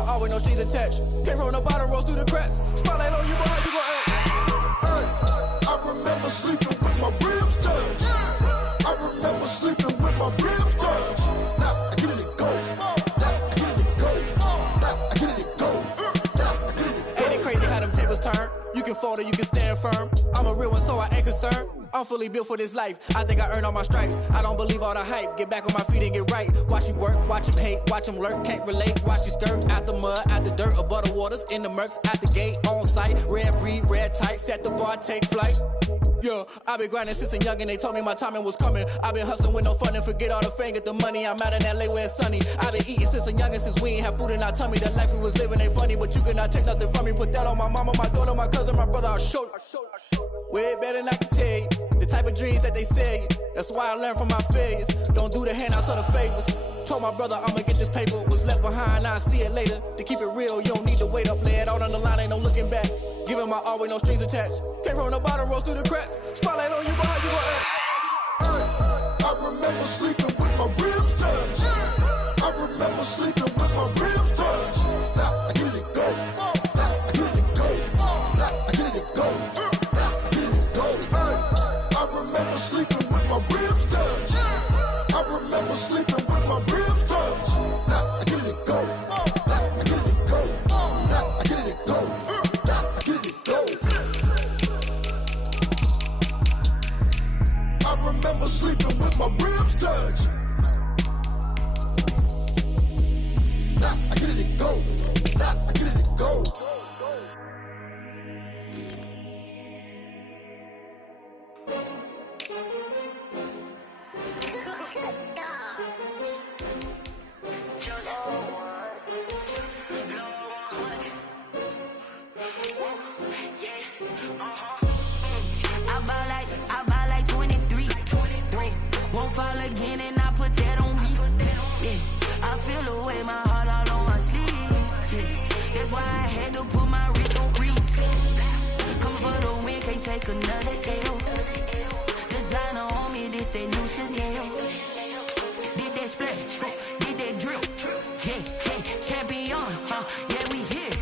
my always no strings attached. Came from the bottom, rose through the cracks. Spotlight on you, boy, how you gon' act? I remember sleeping with my ribs touched. I remember sleeping with my ribs touched. Now I get it and go. Now I get it and go. Now I get it and go. Now I get it and go. Ain't it crazy how them tables turn? You can fold or you can stand firm. I'm a real one, so I ain't concerned. I'm fully built for this life. I think I earned all my stripes. I don't believe all the hype. Get back on my feet and get right. Watch you work, watch him hate, watch him lurk. Can't relate, watch you skirt. Out the mud, out the dirt, above the waters, in the murks, at the gate, on site. Red breed, red tight, set the bar, take flight. Yeah, I been grinding since a young and they told me my timing was coming. I been hustling with no fun and forget all the fame, get the money. I'm out in LA where it's sunny. I been eating since a young and since we ain't have food in our tummy. The life we was living ain't funny, but you cannot take nothing from me. Put that on my mama, my daughter, my cousin, my brother, I'll show you. Way better than I can tell you. The type of dreams that they sell you. That's why I learned from my failures. Don't do the handouts or the favors. Told my brother I'ma get this paper. Was left behind, I'll see it later. To keep it real, you don't need to wait up. Lay it out on the line, ain't no looking back. Giving my all with no strings attached. Came from the bottom, rose through the cracks. Spotlight on you, boy, how you gon' act? I remember sleeping with my ribs touched. I remember sleeping with my ribs touched. Now I get it and go. Now I get it and go. Now I get it and go. Now I get it and go. I remember sleeping with my ribs touched. I remember sleeping with my ribs touched. Now I get it and go. Now I get it and go. Now I get it and go. Now I get it and go. I remember sleeping with my ribs touched. Now I get it and go. Now I get it and go. I buy like 23. Won't fall again and I put that on me. Yeah, I feel the way my heart all on my sleeve. Yeah, that's why I had to put my wrist on freeze. Coming for the win, can't take another L. Designer on me, this that new Chanel. Did that splash, did that drill. Yeah, champion, yeah, we here.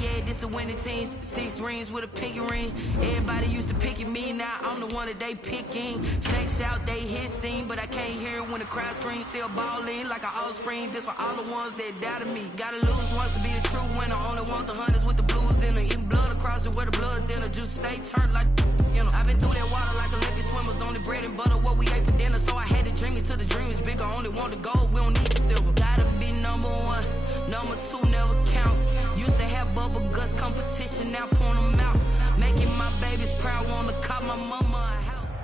Yeah, this the winning teams. 6 rings with a pinky ring. Everybody used to pick at me, now I'm the one that they picking. Snakes out, they hit scene, but I can't hear it when the crowd screams. Still balling like an offspring. This for all the ones that doubted me. Gotta lose once to be a true winner. Only want the hunters with the blues in it. Eating blood across it where the blood thinner. Juice stay turned like, you know. I've been through that water like Olympic swimmers. Only bread and butter, what we ate for dinner. So I had to dream it till the dream is bigger. Only want the gold, we don't need the silver. Gotta be number 1, number 2 never count. Used to have bubble guts competition, now point them out. Making my babies proud, wanna call my mama a house.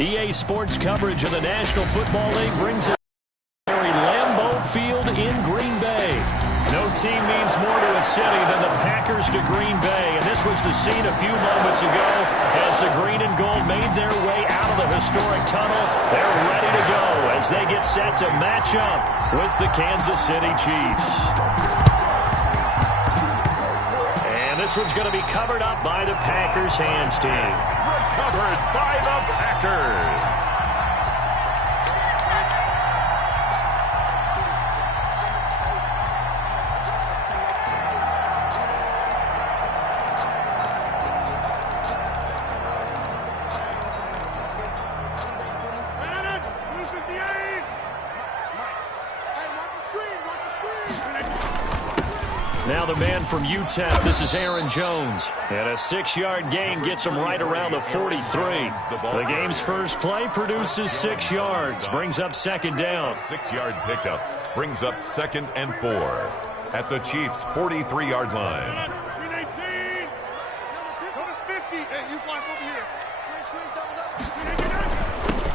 EA Sports coverage of the National Football League brings it to Lambeau Field in Green Bay. No team means more to a city than the Packers to Green Bay, and this was the scene a few moments ago as the green and gold made their way out of the historic tunnel. They're ready to go as they get set to match up with the Kansas City Chiefs. And this one's going to be covered up by the Packers hands team. Recovered by the Packers. Now the man from UTEP, this is Aaron Jones. And a 6-yard gain gets him right around the 43. The game's first play produces 6 yards, brings up second down. 6-yard pickup brings up 2nd and 4 at the Chiefs' 43-yard line.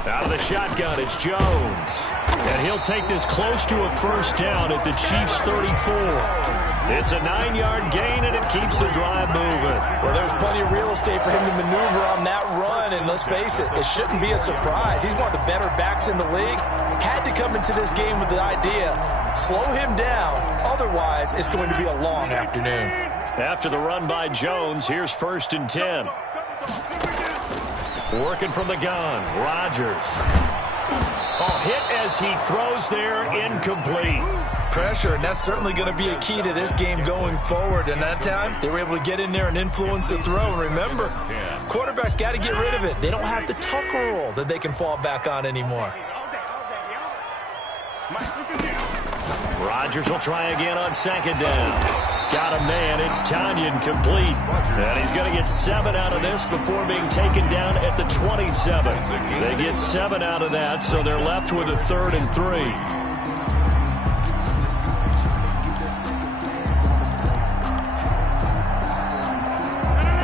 Out of the shotgun, it's Jones. And he'll take this close to a first down at the Chiefs' 34. It's a 9-yard gain, and it keeps the drive moving. Well, there's plenty of real estate for him to maneuver on that run, and let's face it, it shouldn't be a surprise. He's one of the better backs in the league. Had to come into this game with the idea, slow him down, otherwise it's going to be a long afternoon. After the run by Jones, here's 1st and 10. Working from the gun, Rodgers. Oh, hit as he throws there, incomplete. pressure, and that's certainly going to be a key to this game going forward. And that time, they were able to get in there and influence the throw. And remember, quarterbacks got to get rid of it. They don't have the tucker roll that they can fall back on anymore. Rodgers will try again on second down. Got a man. It's Tanyan complete. And he's going to get 7 out of this before being taken down at the 27. They get 7 out of that, so they're left with a 3rd and 3.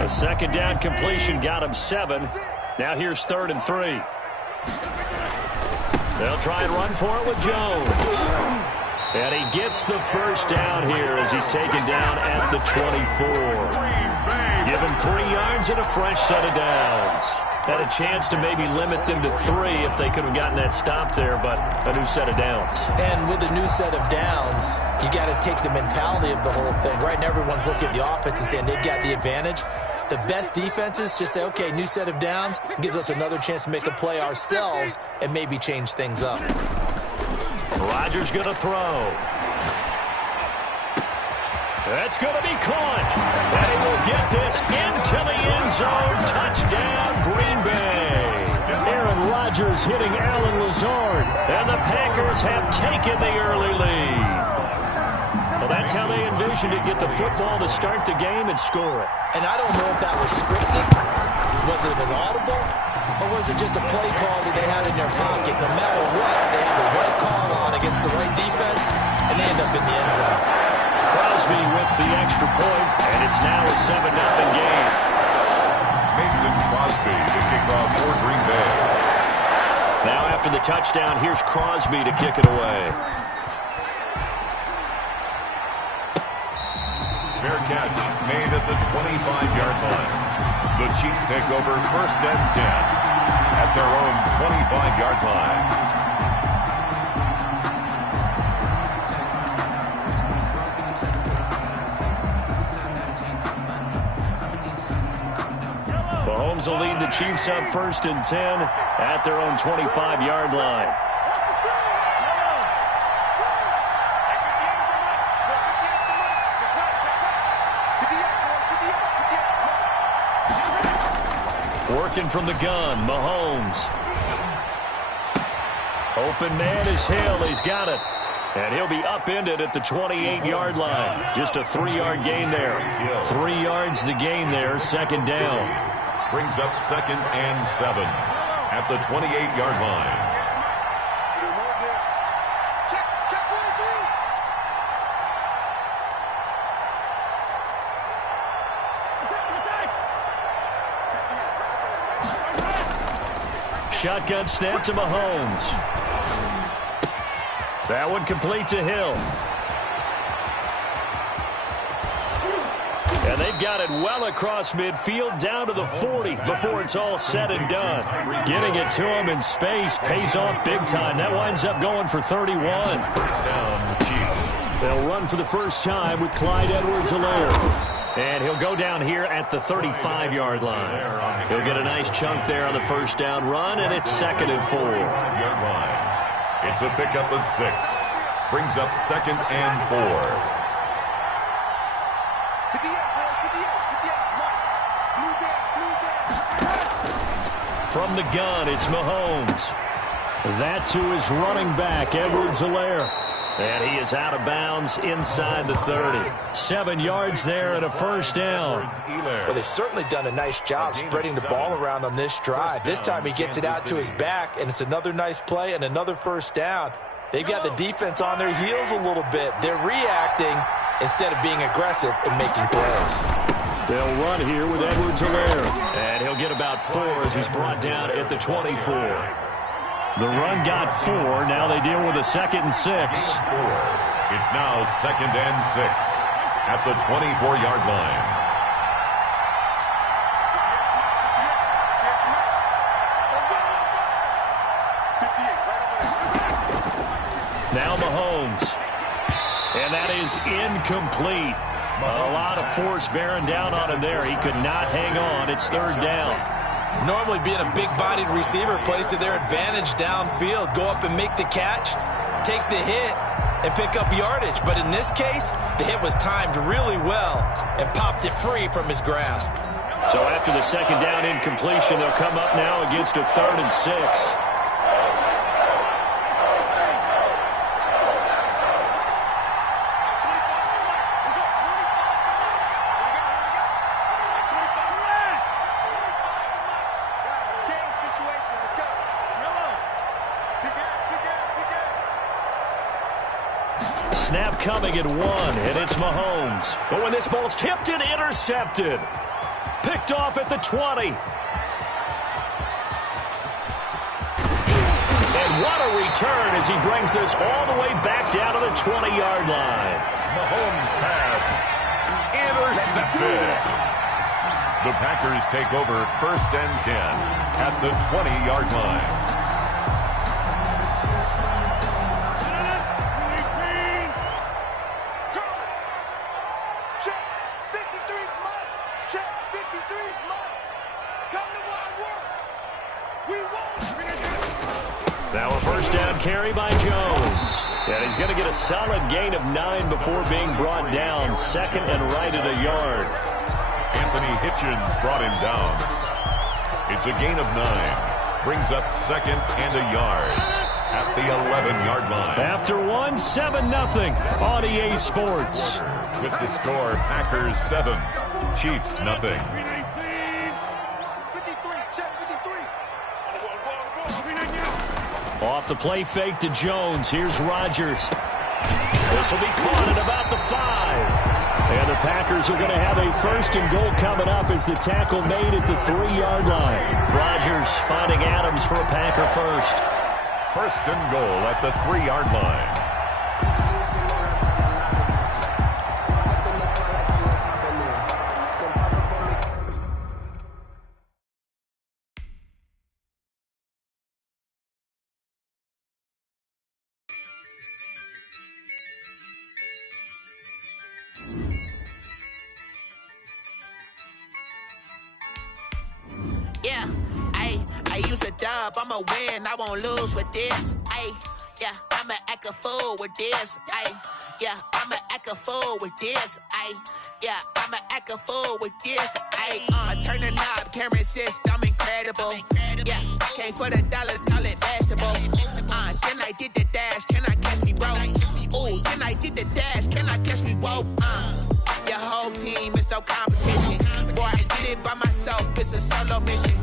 A second down completion got him 7. Now here's 3rd and 3. They'll try and run for it with Jones. And he gets the first down here as he's taken down at the 24. Given 3 yards and a fresh set of downs. Had a chance to maybe limit them to 3 if they could have gotten that stop there, but a new set of downs. And with a new set of downs, you got to take the mentality of the whole thing. Right now, everyone's looking at the offense and saying they've got the advantage. The best defenses just say, okay, new set of downs, gives us another chance to make a play ourselves and maybe change things up. Rodgers going to throw. That's going to be caught. And he will get this into the end zone. Touchdown, Green Bay. Aaron Rodgers hitting Allen Lazard. And the Packers have taken the early lead. Well, that's how they envisioned it. Get the football to start the game and score it. And I don't know if that was scripted. Was it an audible? Or was it just a play call that they had in their pocket? No matter what, they have the right call on against the right defense, and they end up in the end zone. Crosby with the extra point, and it's now a 7-0 game. Mason Crosby to kick off for Green Bay. Now after the touchdown, here's Crosby to kick it away. Fair catch made at the 25-yard line. The Chiefs take over 1st and 10 at their own 25-yard line. Mahomes will lead the Chiefs up 1st and 10 at their own 25-yard line. Working from the gun, Mahomes. Open man is Hill. He's got it. And he'll be upended at the 28-yard line. Just a 3-yard gain there. 3 yards the gain there, 2nd down. Brings up 2nd and 7 at the 28-yard line. Shotgun snap to Mahomes. That one complete to Hill. And they've got it well across midfield down to the 40 before it's all said and done. Getting it to him in space pays off big time. That winds up going for 31. First down, Chiefs. They'll run for the first time with Clyde Edwards-Helaire. And he'll go down here at the 35-yard line. He'll get a nice chunk there on the first down run, and it's 2nd and 4. It's a pickup of 6. Brings up 2nd and 4. From the gun, it's Mahomes. That to his running back, Edwards-Helaire. And he is out of bounds inside the 30. 7 yards there and a first down. Well, they've certainly done a nice job spreading the ball around on this drive. This time he gets it out to his back, and it's another nice play and another first down. They've got the defense on their heels a little bit. They're reacting instead of being aggressive and making plays. They'll run here with Edwards-Helaire. And he'll get about 4 as he's brought down at the 24. The run got 4. Now they deal with a 2nd and 6. It's now 2nd and 6 at the 24-yard line. Now Mahomes. And that is incomplete. A lot of force bearing down on him there. He could not hang on. It's 3rd down. Normally being a big-bodied receiver plays to their advantage downfield. Go up and make the catch, take the hit, and pick up yardage. But in this case, the hit was timed really well and popped it free from his grasp. So after the second down incompletion, they'll come up now against a 3rd and 6. Snap coming at 1, and it's Mahomes. But when this ball's tipped and intercepted, picked off at the 20. And what a return as he brings this all the way back down to the 20-yard line. Mahomes pass intercepted. The Packers take over 1st and 10 at the 20-yard line. Now a first down carry by Jones. And he's going to get a solid gain of 9 before being brought down. 2nd and right at a yard. Anthony Hitchens brought him down. It's a gain of 9. Brings up 2nd and a yard at the 11-yard line. After 1, 7-0 on EA Sports. With the score, Packers 7, Chiefs nothing. Off the play fake to Jones. Here's Rodgers. This will be caught at about the 5. And the Packers are going to have a 1st and goal coming up as the tackle made at the 3-yard line. Rodgers finding Adams for a Packer first. 1st and goal at the 3-yard line. I'ma win, I won't lose with this. Ay, yeah, I'ma act a fool with this. Ay, yeah, I'ma act a fool with this. Ay, yeah, I'ma act a fool with this. Ay, I turn the knob, can't resist, I'm incredible. Yeah, came for the dollars, call it vegetable. Then I did the dash, can I catch me, bro? Ooh, then I did the dash, can I catch me, whoa? Your whole team is no competition. Boy, I did it by myself, it's a solo mission.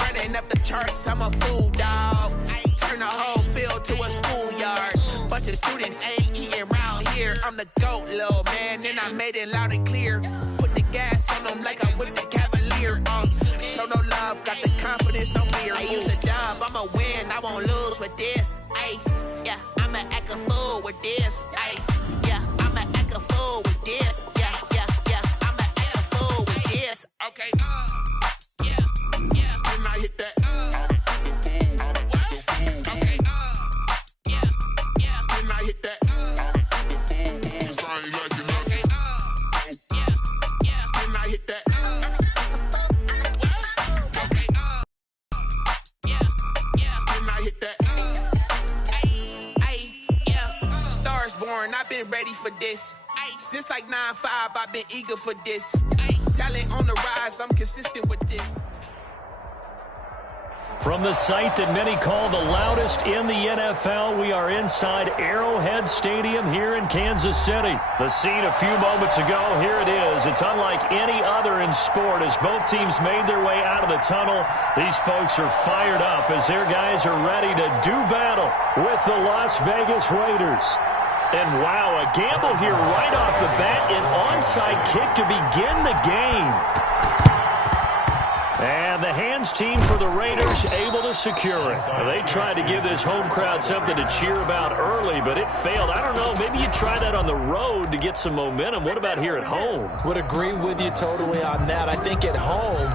Running up the charts, I'm a fool, dog. Turn the whole field to a schoolyard. Bunch of students ain't eating round here. I'm the GOAT, little man, and I made it loud and clear. Put the gas on them like I'm with the Cavalier. Show no love, got the confidence, no fear. I use a dub, I'ma win, I won't lose with this. Ay, yeah, I'ma act a fool with this. Ay, yeah, I'ma act a fool with this. Yeah, yeah, yeah, I'ma act a fool with this. Okay, I hit that. Okay. Then I hit that. Cause I ain't like it nothing. Then I hit that. Okay. Then I hit that. Yeah. Stars born, I've been ready for this. Since like 9-5, I've been eager for this. Talent on the rise, I'm consistent with this. From the site that many call the loudest in the NFL, we are inside Arrowhead Stadium here in Kansas City. The scene a few moments ago, here it is. It's unlike any other in sport as both teams made their way out of the tunnel. These folks are fired up as their guys are ready to do battle with the Las Vegas Raiders. And wow, a gamble here right off the bat, an onside kick to begin the game. And the hands team for the Raiders able to secure it. They tried to give this home crowd something to cheer about early, but it failed. I don't know, maybe you try that on the road to get some momentum. What about here at home? Would agree with you totally on that. I think at home,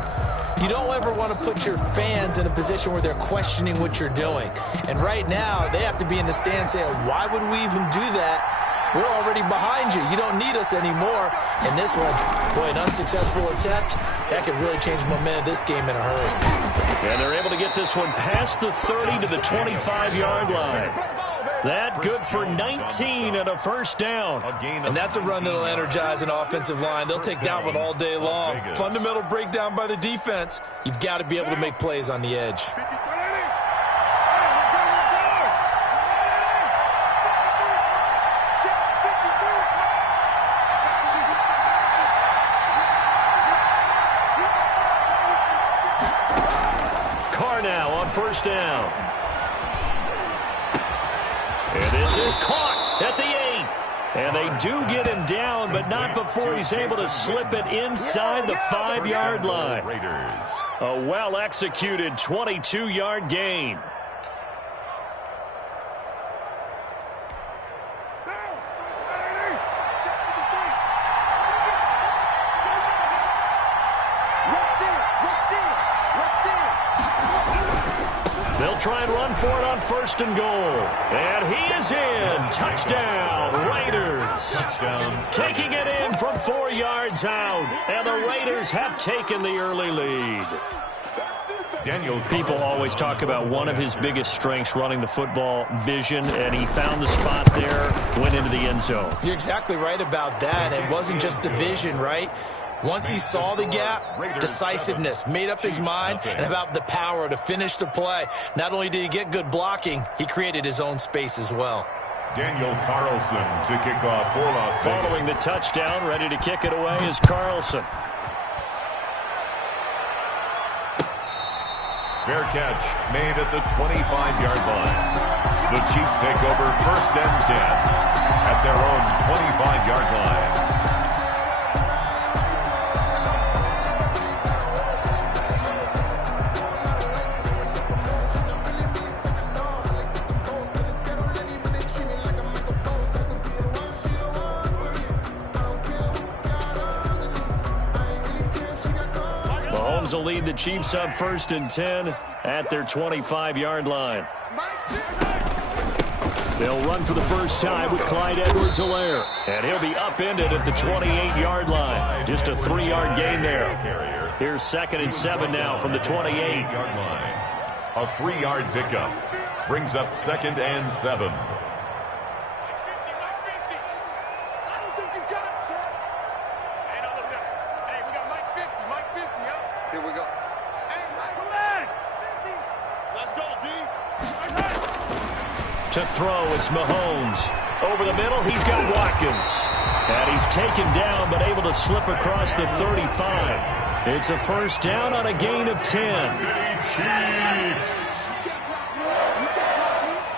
you don't ever want to put your fans in a position where they're questioning what you're doing. And right now, they have to be in the stand saying, why would we even do that? We're already behind you. You don't need us anymore. And this one, boy, an unsuccessful attempt, that could really change the momentum of this game in a hurry. And they're able to get this one past the 30 to the 25-yard line. That good for 19 and a first down. And that's a run that'll energize an offensive line. They'll take that one all day long. Fundamental breakdown by the defense. You've got to be able to make plays on the edge. Now on first down. And this is caught at the 8. And they do get him down, but not before he's able to slip it inside the 5-yard line. A well-executed 22-yard gain. They'll try and run for it on first and goal. And he is in. Touchdown, Raiders. Touchdown. Taking it in from 4 yards out. And the Raiders have taken the early lead. People always talk about one of his biggest strengths, running the football, vision, and he found the spot there, went into the end zone. You're exactly right about that. It wasn't just the vision, right? Once he saw the gap, decisiveness, made up his mind, and about the power to finish the play. Not only did he get good blocking, he created his own space as well. Daniel Carlson to kick off for Las Vegas. Following the touchdown, ready to kick it away is Carlson. Fair catch made at the 25-yard line. The Chiefs take over first and 10 at their own 25-yard line. Will lead the Chiefs up first and 10 at their 25-yard line. They'll run for the first time with Clyde Edwards-Helaire. And he'll be upended at the 28-yard line. Just a 3-yard gain there. Here's second and 7 now from the 28-yard line. A 3-yard pickup brings up second and 7. To throw, it's Mahomes. Over the middle, he's got Watkins. And he's taken down, but able to slip across the 35. It's a first down on a gain of 10. Chiefs.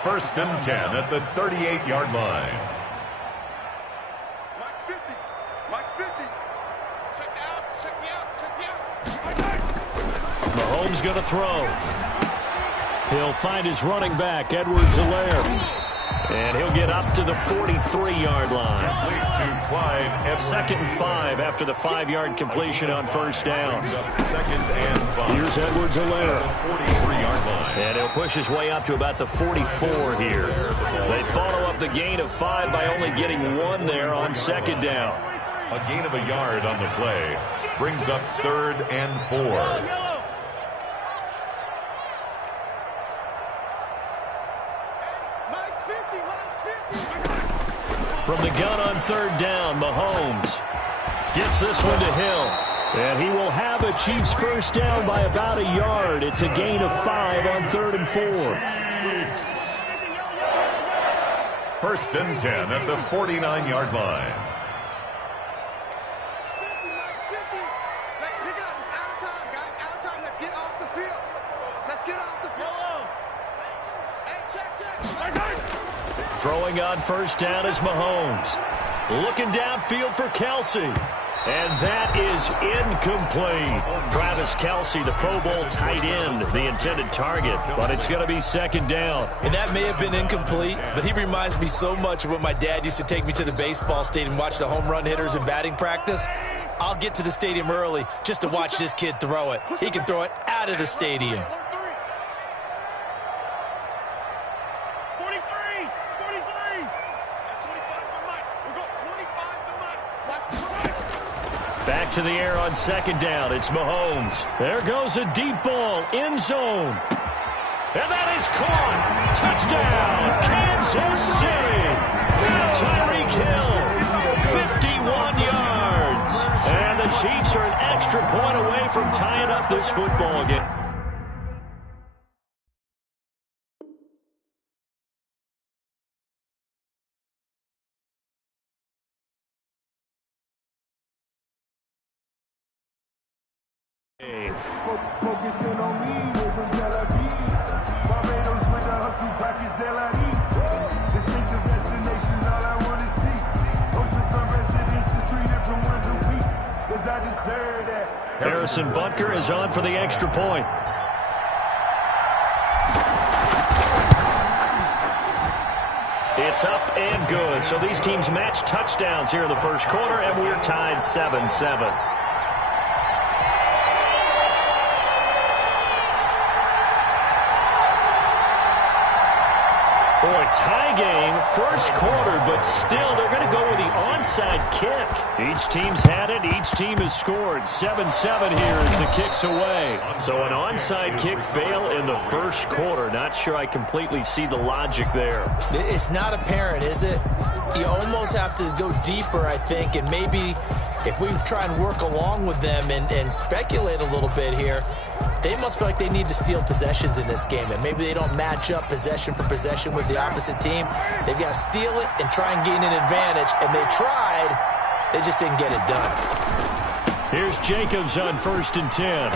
First and 10 at the 38-yard line. Mahomes going to throw. He'll find his running back, Edwards-Helaire. And he'll get up to the 43-yard line. Second and 5 after the 5-yard completion on first down. Second and 5. Here's Edwards-Helaire. 43-yard line. And he'll push his way up to about the 44 here. They follow up the gain of 5 by only getting 1 there on second down. A gain of a yard on the play brings up third and 4. From the gun on third down, Mahomes gets this one to Hill. And he will have a Chiefs first down by about a yard. It's a gain of 5 on third and 4. First and 10 at the 49-yard line. Throwing on first down is Mahomes. Looking downfield for Kelsey. And that is incomplete. Travis Kelsey, the Pro Bowl tight end, the intended target. But it's going to be second down. And that may have been incomplete, but he reminds me so much of when my dad used to take me to the baseball stadium and watch the home run hitters in batting practice. I'll get to the stadium early just to watch this kid throw it. He can throw it out of the stadium. Back to the air on second down. It's Mahomes. There goes a deep ball. End zone. And that is caught. Touchdown, Kansas City. Tyreek Hill, 51 yards. And the Chiefs are an extra point away from tying up this football game. Focusing on me, we're from Tel Aviv. Barbados with the hustle, pockets LIDs. Distinctive destinations, all I want to see. Oceanfront residences, 3 different ones a week. Cause I deserve that. Harrison Butker is on for the extra point. It's up and good. So these teams match touchdowns here in the first quarter, and we're tied 7-7. Boy, tie game, first quarter, but still they're going to go with the onside kick. Each team's had it. Each team has scored. 7-7 here as the kick's away. So an onside kick fail in the first quarter. Not sure I completely see the logic there. It's not apparent, is it? You almost have to go deeper, I think, and maybe if we try and work along with them and speculate a little bit here, they must feel like they need to steal possessions in this game, and maybe they don't match up possession for possession with the opposite team. They've got to steal it and try and gain an advantage, and they tried. They just didn't get it done. Here's Jacobs on 1st and 10.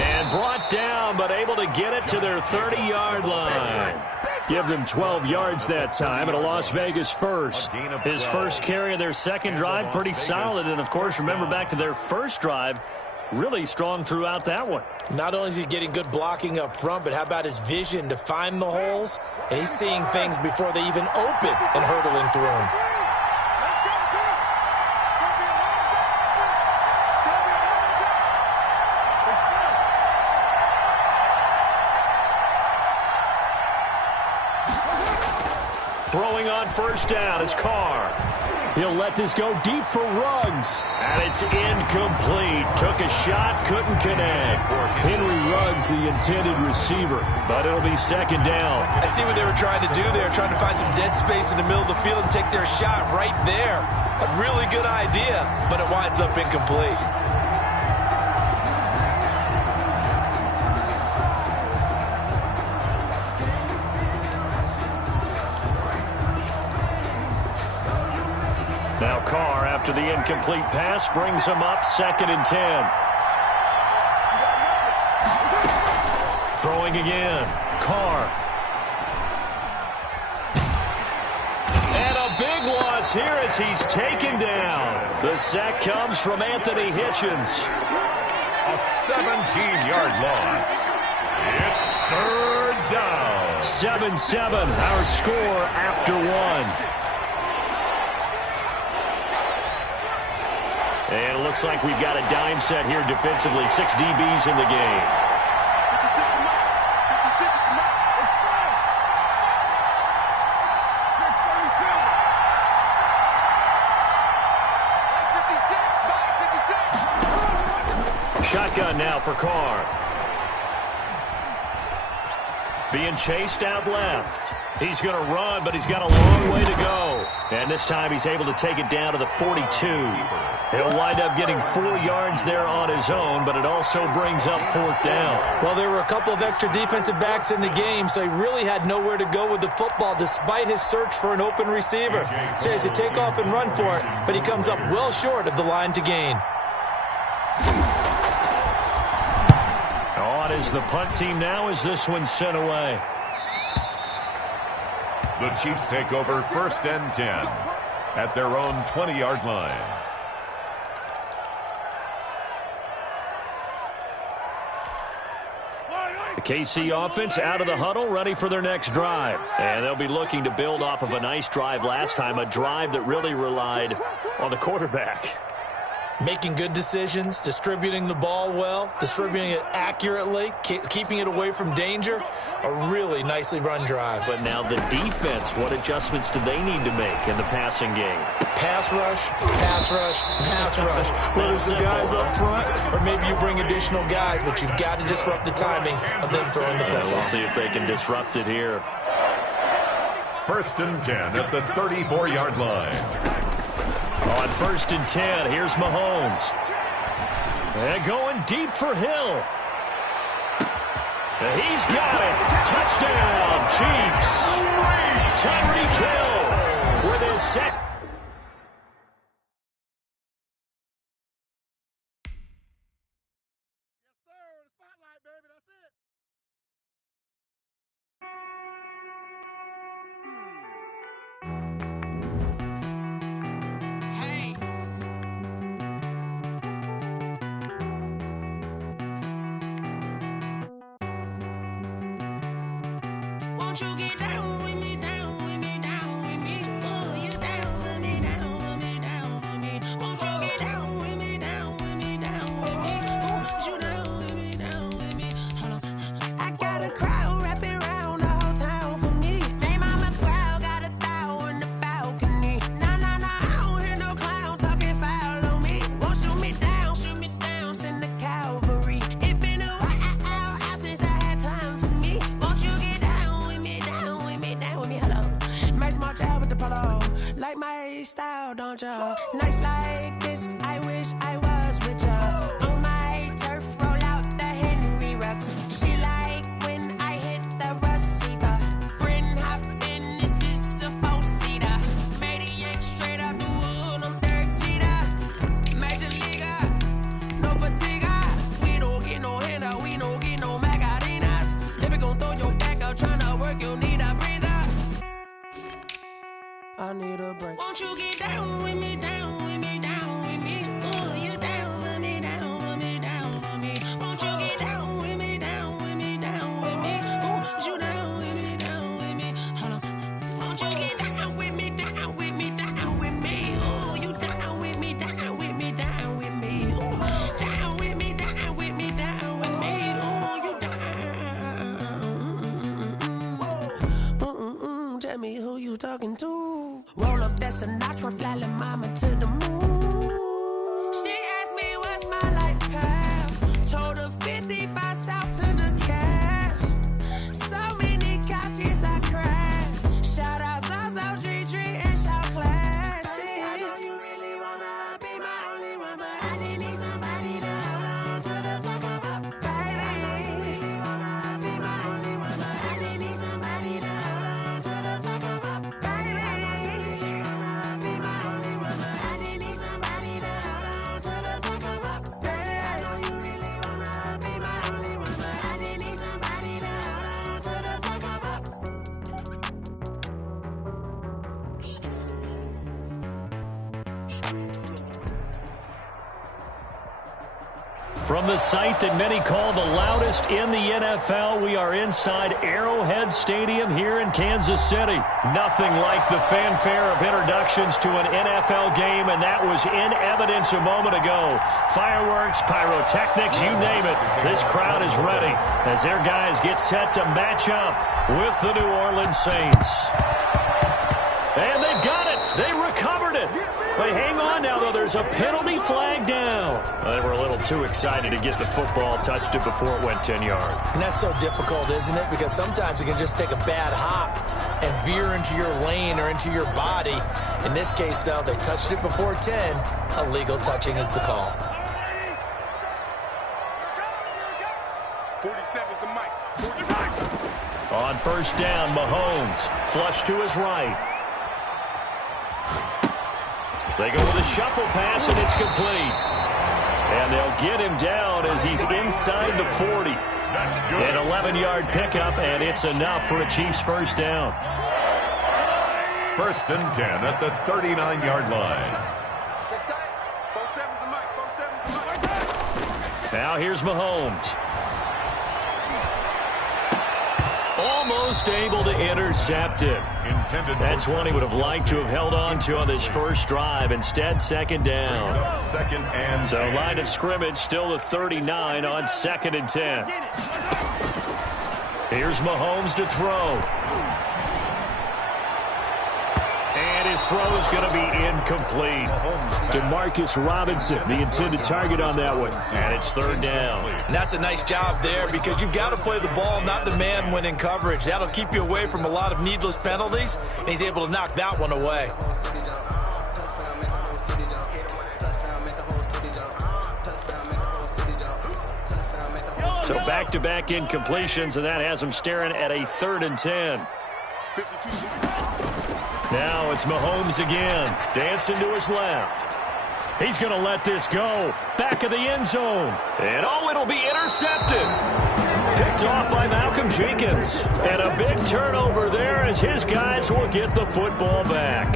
And brought down, but able to get it to their 30-yard line. Give them 12 yards that time at a Las Vegas first. His first carry of their second drive, pretty solid. And, of course, remember back to their first drive, really strong throughout that one. Not only is he getting good blocking up front, but how about his vision to find the holes? And he's seeing things before they even open and hurdling through them. Throwing on first down is Carr. He'll let this go deep for Ruggs. And it's incomplete. Took a shot, couldn't connect. Henry Ruggs, the intended receiver. But it'll be second down. I see what they were trying to do there, trying to find some dead space in the middle of the field and take their shot right there. A really good idea, but it winds up incomplete. Now Carr, after the incomplete pass, brings him up 2nd and 10. Throwing again. Carr. And a big loss here as he's taken down. The sack comes from Anthony Hitchens. A 17-yard loss. It's 3rd down. 7-7, our score after one. And it looks like we've got a dime set here defensively. 6 DBs in the game. Shotgun now for Carr. Being chased out left. He's going to run, but he's got a long way to go. And this time he's able to take it down to the 42. He'll wind up getting 4 yards there on his own, but it also brings up 4th down. Well, there were a couple of extra defensive backs in the game, so he really had nowhere to go with the football despite his search for an open receiver. Says to take off and run for it, but he comes up well short of the line to gain. On is the punt team now as this one's sent away. The Chiefs take over 1st and 10 at their own 20-yard line. The KC offense out of the huddle, ready for their next drive. And they'll be looking to build off of a nice drive last time, a drive that really relied on the quarterback. Making good decisions, distributing the ball well, distributing it accurately, keeping it away from danger. A really nicely run drive. But now the defense, what adjustments do they need to make in the passing game? Pass rush, pass rush, pass rush. Whether it's the guys up front or maybe you bring additional guys, but you've got to disrupt the timing of them throwing the football. We'll see if they can disrupt it here. 1st and 10 at the 34-yard line. On 1st and 10, here's Mahomes. And going deep for Hill. And he's got it. Touchdown, Chiefs. Tyreek Hill with his set. Won't you get down with me, down with me, down with me? Oh, you down with me, down with me, down with me. Won't you get down with me, down with me, down with me? Oh, you down with me, down with me. Hold on. I got a crowd wrapping around the whole town for me. They mama proud, got a thou in the balcony. Nah, nah, nah, I don't hear no clown talking foul on me. Won't shoot me down, send the cavalry. It been a while since I had time for me. Won't you get down with me, down with me, down with me? Hello. Max March out with the polo. Like my style, don't ya? Nights like this, I wish I was with ya. On my turf, roll out the Henry Rux. She like when I hit the receiver. Friend hop in, this is a four-seater. Maniac straight out the wood, I'm Derek Jeter. Major leaguer, no fatigue. We don't get no handout, we don't get no Macarinas. Never gon' throw your back out, tryna work, you need a breather. I need a break. Won't you get down with me, down with me, down with me? Oh, you down with me, down with me, down with me. Won't you get down with me, down with me, down with me? Oh, you down with me, down with me. Hold on. Won't you get down with me, down with me, down with me? Oh, you down with me, down with me, down with me. Oh, down with me, down with me, down with me. Oh, you down. Tell me who you talking to. Roll up that Sinatra, fly la mama to the moon. She asked me what's my life path. Told her 55 south to the cash. So many couches I crashed. Shout out South Street and shout classic. I know you really wanna be my only one, but I didn't need somebody to hold on to the sucker up. Baby, I know you really wanna be my only one, but I didn't need somebody to hold on to the sucker up. Baby, I know you really wanna be my only one, but I didn't need somebody to hold on to the sucker up. Baby, I know you really wanna be my only one, but I didn't need somebody to hold on to the sucker up. From the site that many call the loudest in the NFL, we are inside Arrowhead Stadium here in Kansas City. Nothing like the fanfare of introductions to an NFL game, and that was in evidence a moment ago. Fireworks, pyrotechnics, you name it. This crowd is ready as their guys get set to match up with the New Orleans Saints. And they've got it. They recovered it. But hang on now, though. There's a penalty flag down. Well, they were a little too excited to get the football, touched it before it went 10 yards. And that's so difficult, isn't it? Because sometimes you can just take a bad hop and veer into your lane or into your body. In this case, though, they touched it before 10. Illegal touching is the call. 47's the mic. 45. On 1st down, Mahomes. Flush to his right. They go with a shuffle pass, and it's complete. And they'll get him down as he's inside the 40. An 11-yard pickup, and it's enough for a Chiefs first down. 1st and 10 at the 39-yard line. Now here's Mahomes. almost able to intercept it. That's one he would have liked to have held on to on this first drive. Instead, second down. So line of scrimmage still the 39 on 2nd and 10. Here's Mahomes to throw. And his throw is going to be incomplete. DeMarcus Robinson, the intended target on that one. And it's 3rd down. And that's a nice job there because you've got to play the ball, not the man when in coverage. That'll keep you away from a lot of needless penalties, and he's able to knock that one away. So back-to-back incompletions, and that has him staring at a 3rd and 10. Now it's Mahomes again, dancing to his left. He's going to let this go. Back of the end zone. And it'll be intercepted. Picked off by Malcolm Jenkins. And a big turnover there as his guys will get the football back.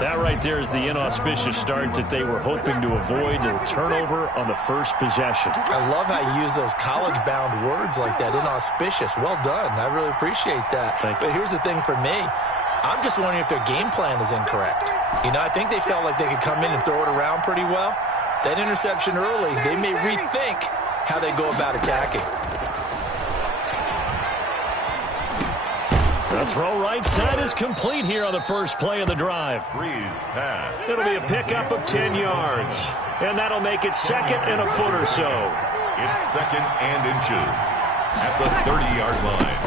That right there is the inauspicious start that they were hoping to avoid. A turnover on the first possession. I love how you use those college-bound words like that, inauspicious. Well done. I really appreciate that. But here's the thing for me. I'm just wondering if their game plan is incorrect. You know, I think they felt like they could come in and throw it around pretty well. That interception early, they may rethink how they go about attacking. The throw right side is complete here on the first play of the drive. Breeze pass. It'll be a pickup of 10 yards. And that'll make it 2nd and a foot or so. It's 2nd and inches at the 30-yard line.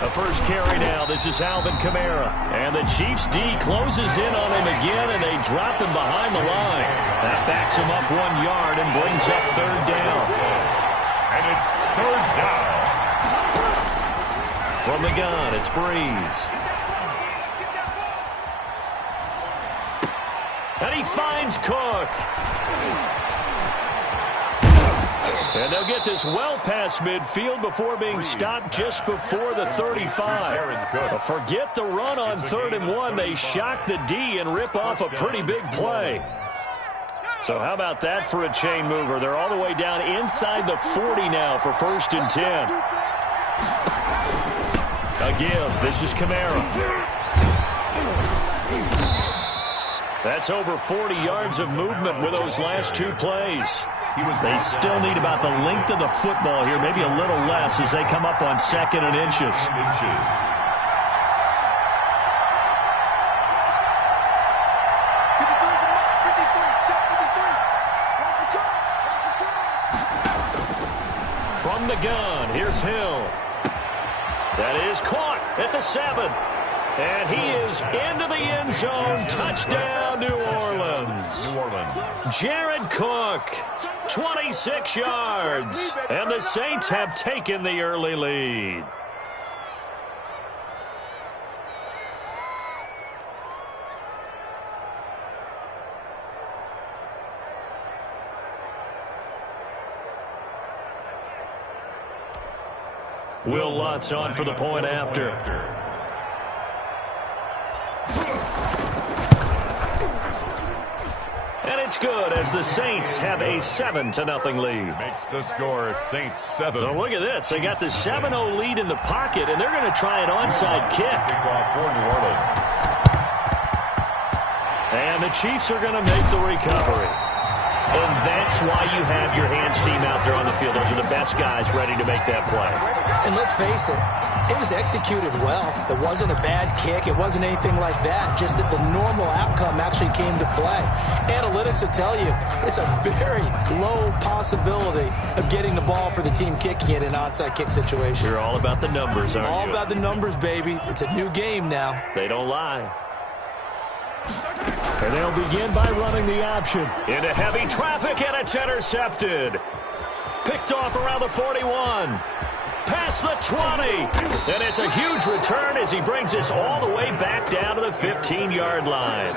The first carry now. This is Alvin Kamara. And the Chiefs D closes in on him again, and they drop him behind the line. That backs him up 1 yard and brings up 3rd down. And it's 3rd down. From the gun, it's Breeze. And he finds Cook. And they'll get this well past midfield before being stopped just before the 35. But forget the run on 3rd and 1. They shock the D and rip off a pretty big play. So how about that for a chain mover? They're all the way down inside the 40 now for 1st and 10. A give. This is Kamara. That's over 40 yards of movement with those last 2 plays. They still need about the length of the football here, maybe a little less as they come up on 2nd and inches. From the gun, here's Hill. That is caught at the 7. And he is into the end zone. Touchdown, New Orleans. Jared Cook, 26 yards. And the Saints have taken the early lead. Will Lutz on for the point after. And it's good as the Saints have a 7-0 lead. Makes the score Saints 7. So look at this. They got the 7-0 lead in the pocket, and they're going to try an onside kick. Kickoff for New Orleans. And the Chiefs are going to make the recovery. And that's why you have your hands team out there on the field. Those are the best guys ready to make that play. And let's face it, it was executed well. It wasn't a bad kick. It wasn't anything like that. Just that the normal outcome actually came to play. Analytics will tell you it's a very low possibility of getting the ball for the team kicking it in an onside kick situation. You're all about the numbers, aren't you? All about the numbers, baby. It's a new game now. They don't lie. And they'll begin by running the option. Into heavy traffic, and it's intercepted. Picked off around the 41. Past the 20. And it's a huge return as he brings us all the way back down to the 15-yard line.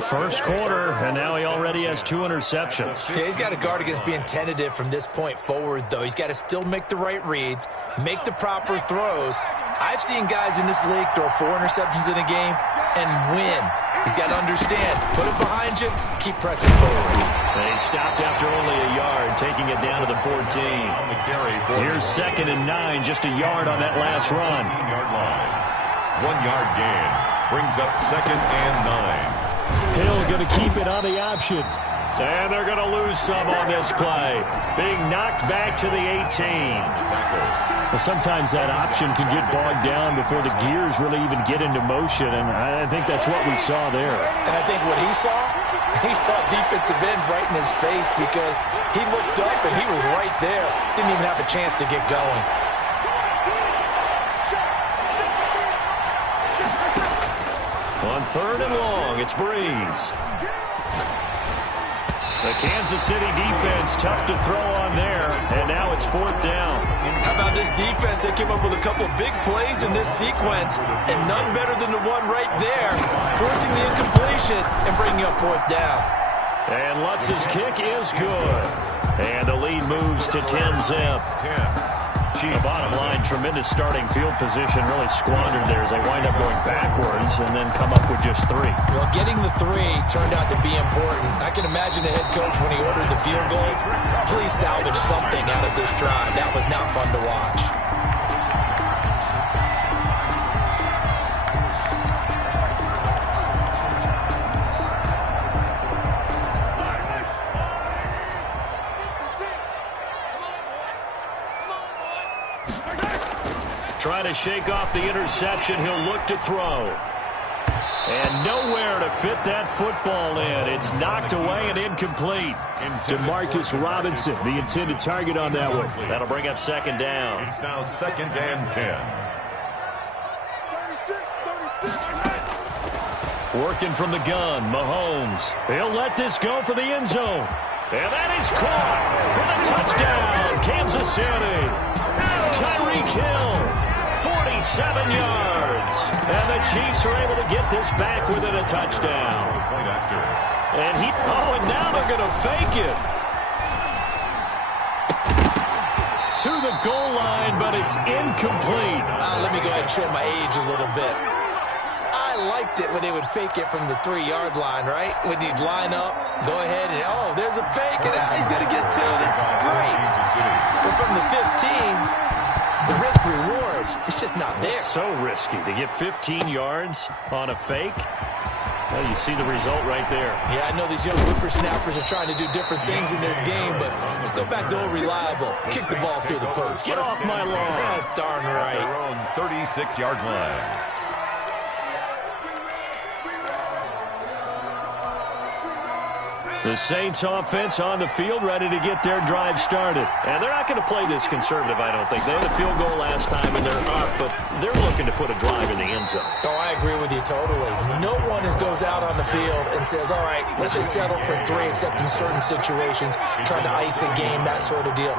First quarter, and now he already has 2 interceptions. Yeah, he's got to guard against being tentative from this point forward, though. He's got to still make the right reads, make the proper throws. I've seen guys in this league throw 4 interceptions in a game and win. He's got to understand, put it behind you, keep pressing forward. They stopped after only a yard, taking it down to the 14. Here's 2nd and 9, just a yard on that last run. 1 yard gain brings up 2nd and 9. Hill going to keep it on the option. And they're going to lose some on this play. Being knocked back to the 18. Well, sometimes that option can get bogged down before the gears really even get into motion, and I think that's what we saw there. And I think what he saw defensive ends right in his face because he looked up and he was right there. Didn't even have a chance to get going. On 3rd and long, it's Breeze. The Kansas City defense tough to throw on there, and now it's 4th down. How about this defense? They came up with a couple of big plays in this sequence, and none better than the one right there, forcing the incompletion and bringing up 4th down. And Lutz's kick is good. And the lead moves to 10-zip. The bottom line, tremendous starting field position, really squandered there as they wind up going backwards and then come up with just 3. Well, getting the 3 turned out to be important. I can imagine the head coach when he ordered the field goal, please salvage something out of this drive. That was not fun to watch. Trying to shake off the interception. He'll look to throw. And nowhere to fit that football in. It's knocked away and incomplete. DeMarcus Robinson, the intended target on that one. That'll bring up 2nd down. It's now 2nd and 10. Working from the gun, Mahomes. He'll let this go for the end zone. And that is caught for the touchdown, Kansas City. Tyreek Hill, 47 yards. And the Chiefs are able to get this back within a touchdown. And now they're going to fake it. To the goal line, but it's incomplete. Let me go ahead and show my age a little bit. I liked it when they would fake it from the 3-yard line, right? When you'd line up, go ahead and, there's a fake, and he's going to get 2. That's great. But from the 15... the risk-reward, it's just not there. It's so risky to get 15 yards on a fake. Well, you see the result right there. Yeah, I know these young whippersnappers are trying to do different things in this game, but let's go back to old reliable. Kick the ball through the post. Get off my lawn. That's darn right. Their own 36-yard line. The Saints offense on the field, ready to get their drive started. And they're not going to play this conservative, I don't think. They had a field goal last time, and they're up, but they're looking to put a drive in the end zone. Oh, I agree with you totally. No one goes out on the field and says, all right, let's just settle for 3, except in certain situations, trying to ice a game, that sort of deal.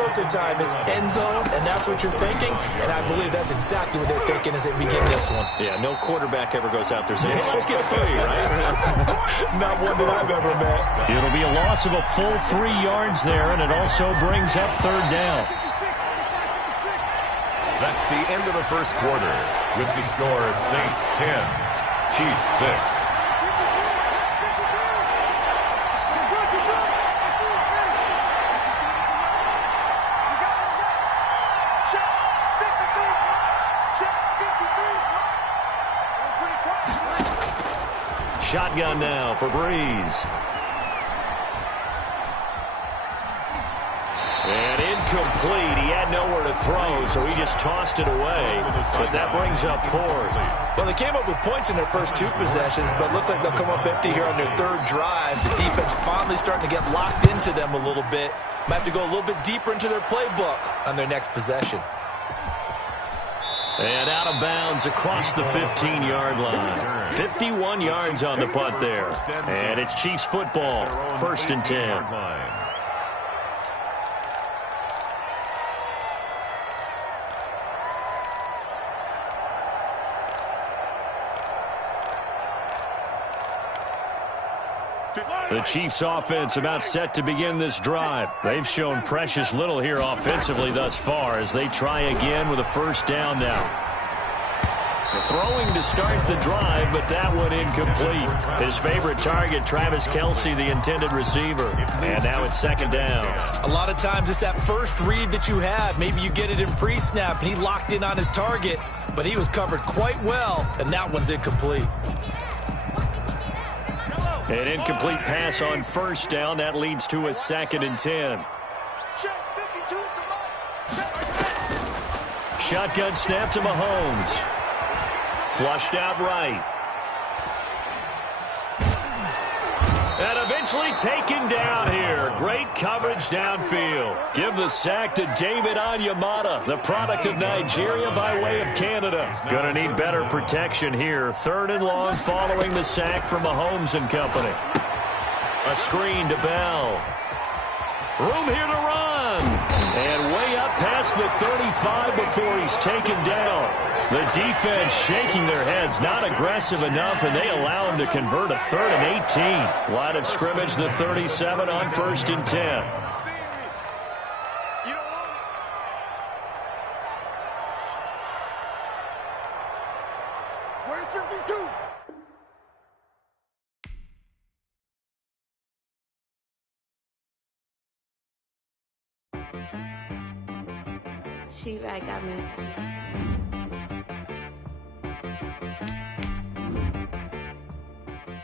Most of the time, it's end zone, and that's what you're thinking, and I believe that's exactly what they're thinking as they begin this one. Yeah, no quarterback ever goes out there saying, hey, let's get 3, right? Not one that I've ever met. It'll be a loss of a full 3 yards there, and it also brings up 3rd down. That's the end of the first quarter, with the score Saints 10, Chiefs 6. Shotgun now for Breeze. And incomplete. He had nowhere to throw, so he just tossed it away. But that brings up 4th. Well, they came up with points in their first 2 possessions, but it looks like they'll come up empty here on their 3rd drive. The defense finally starting to get locked into them a little bit. Might have to go a little bit deeper into their playbook on their next possession. And out of bounds across the 15-yard line. 51 yards on the punt there. And it's Chiefs football, 1st and 10. The Chiefs offense about set to begin this drive. They've shown precious little here offensively thus far as they try again with a 1st down now. Throwing to start the drive, but that one incomplete. His favorite target, Travis Kelce, the intended receiver. And now it's second down. A lot of times it's that first read that you have. Maybe you get it in pre-snap, and he locked in on his target, but he was covered quite well, and that one's incomplete. An incomplete pass on first down. That leads to a 2nd and 10. Shotgun snap to Mahomes. Flushed out right. And eventually taken down here. Great coverage downfield. Give the sack to David Onyemata, the product of Nigeria by way of Canada. Gonna need better protection here. 3rd and long following the sack from Mahomes and company. A screen to Bell. Room here to run. And way up past the 35 before he's taken down. The defense shaking their heads, not aggressive enough, and they allow him to convert a 3rd and 18. Line of scrimmage, the 37 on 1st and 10. Where's 52? She-Rag got me.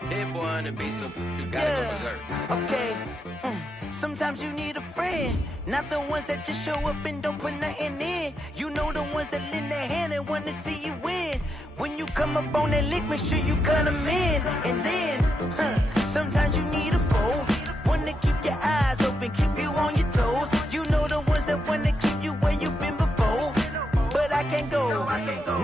Hit boy on the beat, so you gotta go berserk. Okay. Sometimes you need a friend, not the ones that just show up and don't put nothing in. You know the ones that lend their hand and want to see you win. When you come up on that lick, make sure you cut them in. And then, sometimes you need a foe, one to keep your eyes open, keep you on your toes. You know the ones that want to keep you where you've been before. But I can't go,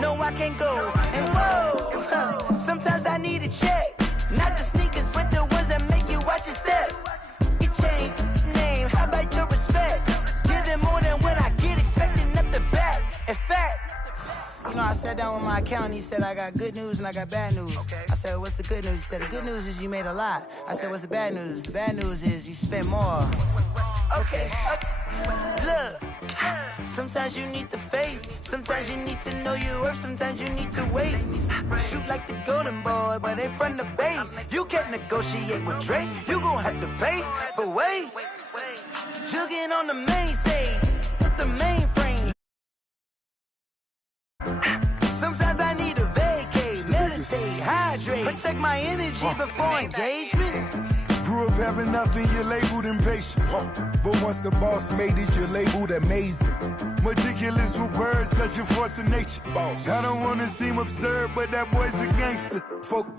no I can't go. And whoa, sometimes I need a check. Not the sneakers, but the ones that make you watch your step. Your chain, name, how about your respect? Give them more than what I get, expecting up the back. In fact, you know, I sat down with my accountant. He said, I got good news and I got bad news. Okay. I said, what's the good news? He said, the good news is you made a lot. I said, what's the bad news? The bad news is you spent more. Okay. Look, sometimes you need the faith. Sometimes you need to know your worth. Sometimes you need to wait. Shoot like the golden boy, but they from the bay. You can't negotiate with Drake. You gon' have to pay. But wait, jugging on the main stage with the mainframe. Sometimes I need to vacate, meditate, hydrate, protect my energy before engagement. Grew up having nothing, you're labeled impatient. But once the boss made it, you're labeled amazing. Meticulous with words, such a force of nature. I don't want to seem absurd, but that boy's a gangster.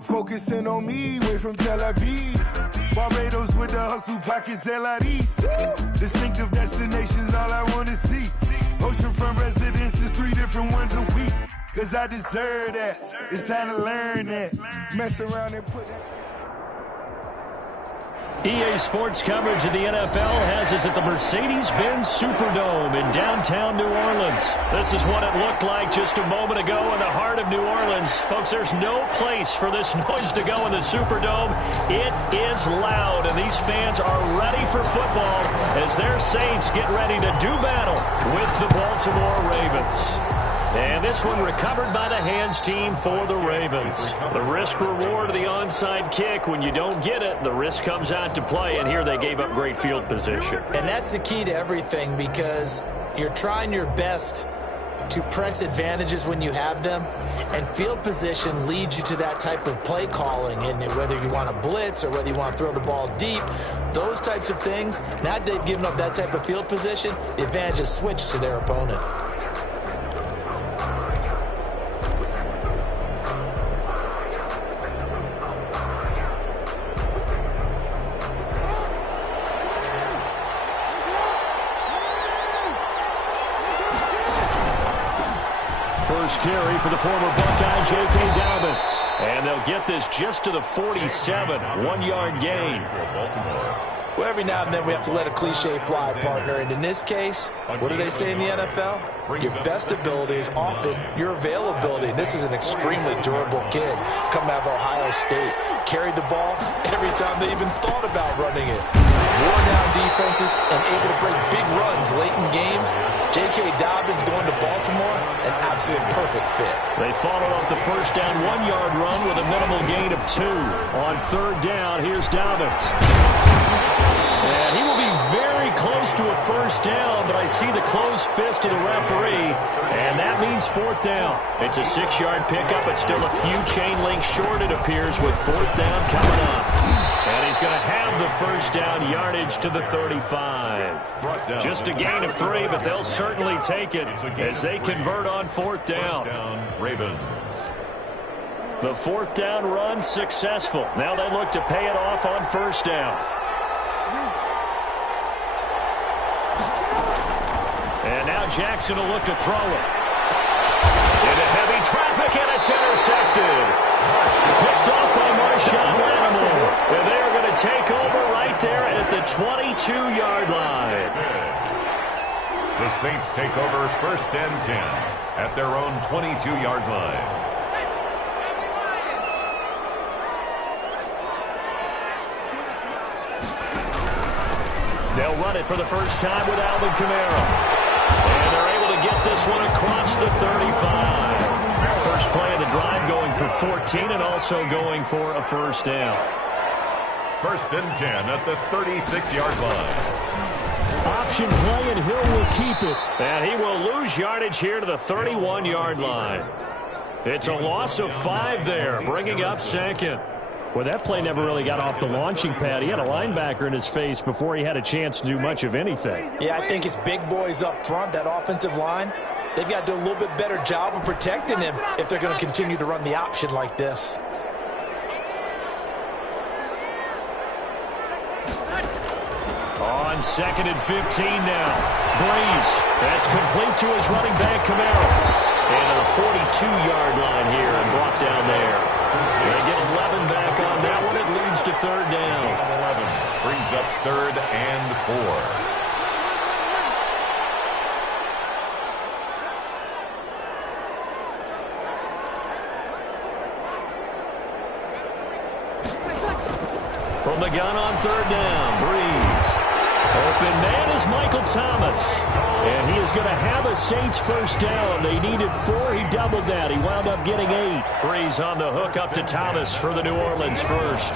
Focusing on me, way from Tel Aviv. Barbados with the hustle pockets, LIDs. Distinctive destinations, all I want to see. Oceanfront residences, 3 different ones a week. Cause I deserve that. It's time to learn that. Mess around and put that. EA Sports coverage of the NFL has us at the Mercedes-Benz Superdome in downtown New Orleans. This is what it looked like just a moment ago in the heart of New Orleans. Folks, there's no place for this noise to go in the Superdome. It is loud, and these fans are ready for football as their Saints get ready to do battle with the Baltimore Ravens. And this one recovered by the hands team for the Ravens. The risk reward of the onside kick. When you don't get it, the risk comes out to play, and here they gave up great field position. And that's the key to everything, because you're trying your best to press advantages when you have them, and field position leads you to that type of play calling. And whether you want to blitz or whether you want to throw the ball deep, those types of things, now that they've given up that type of field position, the advantage is switched to their opponent. First carry for the former Buckeye, J.K. Dobbins. And they'll get this just to the 47, 1-yard gain. Well, every now and then we have to let a cliche fly, partner. And in this case, what do they say in the NFL? Your best ability is often your availability. This is an extremely durable kid coming out of Ohio State. Carried the ball every time they even thought about running it. Wore down defenses and able to break big runs late in games. J.K. Dobbins going to Baltimore, an absolute perfect fit. They followed up the first down 1-yard run with a minimal gain of 2. On third down, here's Dobbins. And he will be very close to a first down, but I see the closed fist of the referee, and that means fourth down. It's a 6-yard pickup, but still a few chain links short, it appears, with fourth down coming up. And he's going to have the first down yardage to the 35. Just a gain of 3, but they'll certainly take it as they convert on fourth down. Ravens. The fourth down run successful. Now they look to pay it off on first down. And now Jackson will look to throw it. Into heavy traffic, and it's intercepted. Picked off by Marshawn Lattimore. And they are going to take over right there at the 22-yard line. The Saints take over first and 10 at their own 22-yard line. They'll run it for the first time with Alvin Kamara. And they're able to get this one across the 35. First play of the drive going for 14 and also going for a first down. First and 10 at the 36-yard line. Option play, and Hill will keep it. And he will lose yardage here to the 31-yard line. It's a loss of 5 there, bringing up second. Well, that play never really got off the launching pad. He had a linebacker in his face before he had a chance to do much of anything. Yeah, I think it's big boys up front, that offensive line. They've got to do a little bit better job of protecting him if they're going to continue to run the option like this. On second and 15 now. Breeze. That's complete to his running back, Kamara. And to the 42-yard line here and brought down there. They get 11 back on that one. It leads to third down. 11 brings up third and 4. From the gun on third down, Breeze. Open man is Michael Thomas. And he is going to have a Saints first down. They needed 4. He doubled that. He wound up getting 8. Breeze on the hook up to Thomas for the New Orleans first.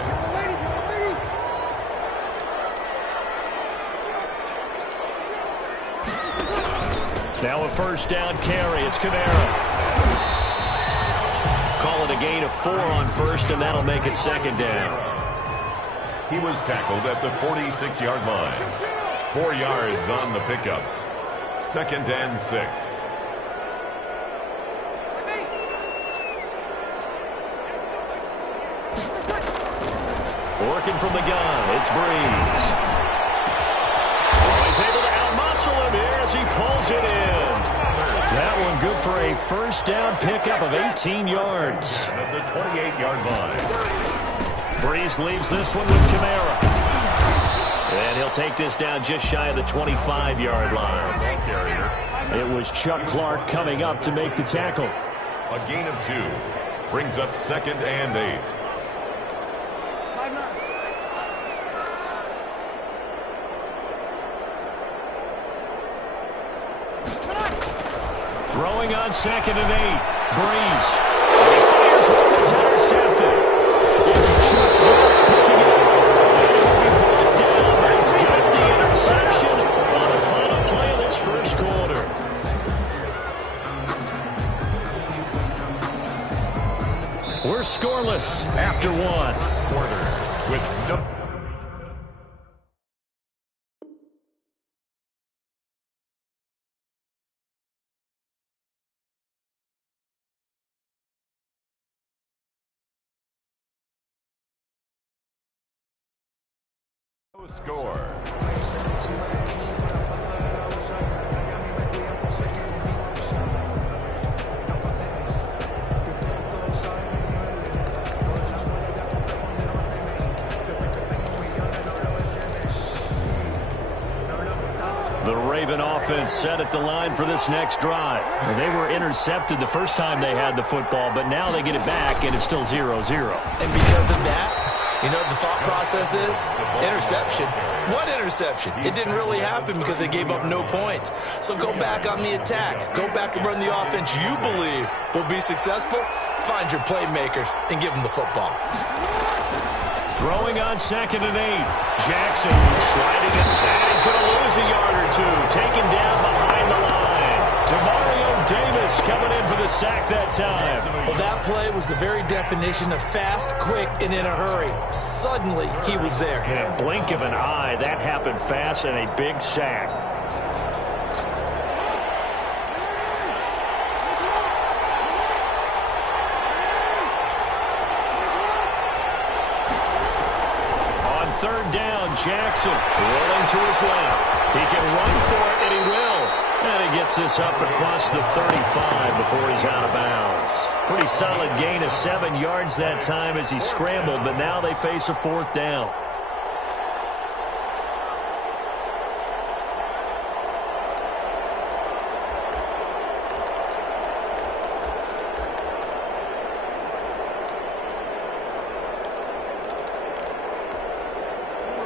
Now a first down carry. It's Kamara. Call it a gain of 4 on first, and that'll make it second down. He was tackled at the 46-yard line. 4 yards on the pickup. Second and 6. Working from the gun, it's Breeze. Oh, he's able to outmuscle him here as he pulls it in. That one good for a first down pickup of 18 yards. At the 28-yard line. Breeze leaves this one with Kamara. And he'll take this down just shy of the 25-yard line. It was Chuck Clark coming up to make the tackle. A gain of 2 brings up second and 8. Throwing on second and 8. Breeze. And he fires one that's intercepted. It's Chuck Clark picking it up. And he'll be brought down, but he's got the interception on the final play of this first quarter. We're scoreless after 1. Quarter with no... score. The Raven offense set at the line for this next drive. They were intercepted the first time they had the football, but now they get it back, and it's still 0-0. And because of that, You know what the thought process is? Interception. What interception? It didn't really happen because they gave up no points. So go back on the attack. Go back and run the offense you believe will be successful. Find your playmakers and give them the football. Throwing on 2nd and 8. Jackson sliding it, and he's going to lose a yard or two. Taken down behind the line. Demario Davis coming in for the sack that time. Well, that play was the very definition of fast, quick, and in a hurry. Suddenly, he was there. In a blink of an eye, that happened fast and a big sack. On 3rd down, Jackson rolling to his left. He can run for it, and he will. And he gets this up across the 35 before he's out of bounds. Pretty solid gain of 7 yards that time as he scrambled, but now they face a 4th down.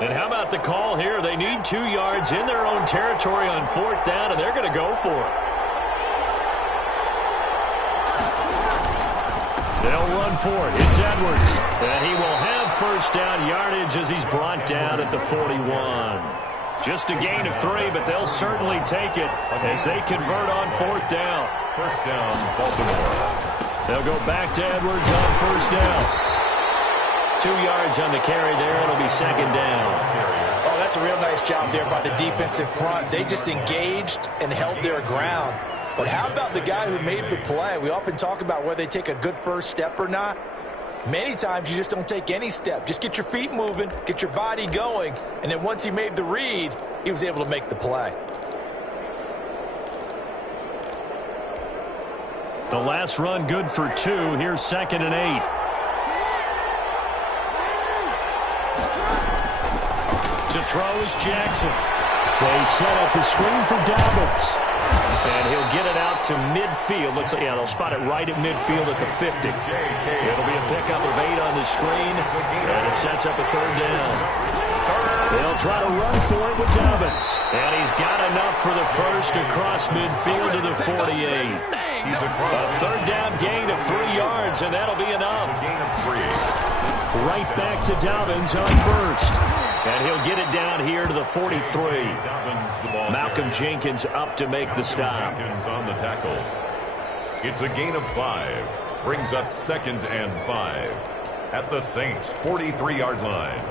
And how about the call here? They need 2 yards in their own territory on 4th down, and they're going to go for it. They'll run for it. It's Edwards. And he will have 1st down yardage as he's brought down at the 41. Just a gain of 3, but they'll certainly take it as they convert on 4th down. 1st down, Baltimore. They'll go back to Edwards on 1st down. 2 yards on the carry there. It'll be 2nd down. Oh, that's a real nice job there by the defensive front. They just engaged and held their ground. But how about the guy who made the play? We often talk about whether they take a good first step or not. Many times you just don't take any step. Just get your feet moving, get your body going, and then once he made the read, he was able to make the play. The last run good for 2. Here's 2nd and 8. To throw is Jackson. They set up the screen for Dobbins. And he'll get it out to midfield. Looks like, yeah, they'll spot it right at midfield at the 50. It'll be a pickup of 8 on the screen, and it sets up a 3rd down. They'll try to run for it with Dobbins. And he's got enough for the 1st across midfield to the 48. A 3rd down gain of 3 yards, and that'll be enough. Right back to Dobbins on 1st. And he'll get it down here to the 43. Malcolm Jenkins up to make the stop. Jenkins on the tackle. It's a gain of 5. Brings up 2nd and 5 at the Saints' 43-yard line.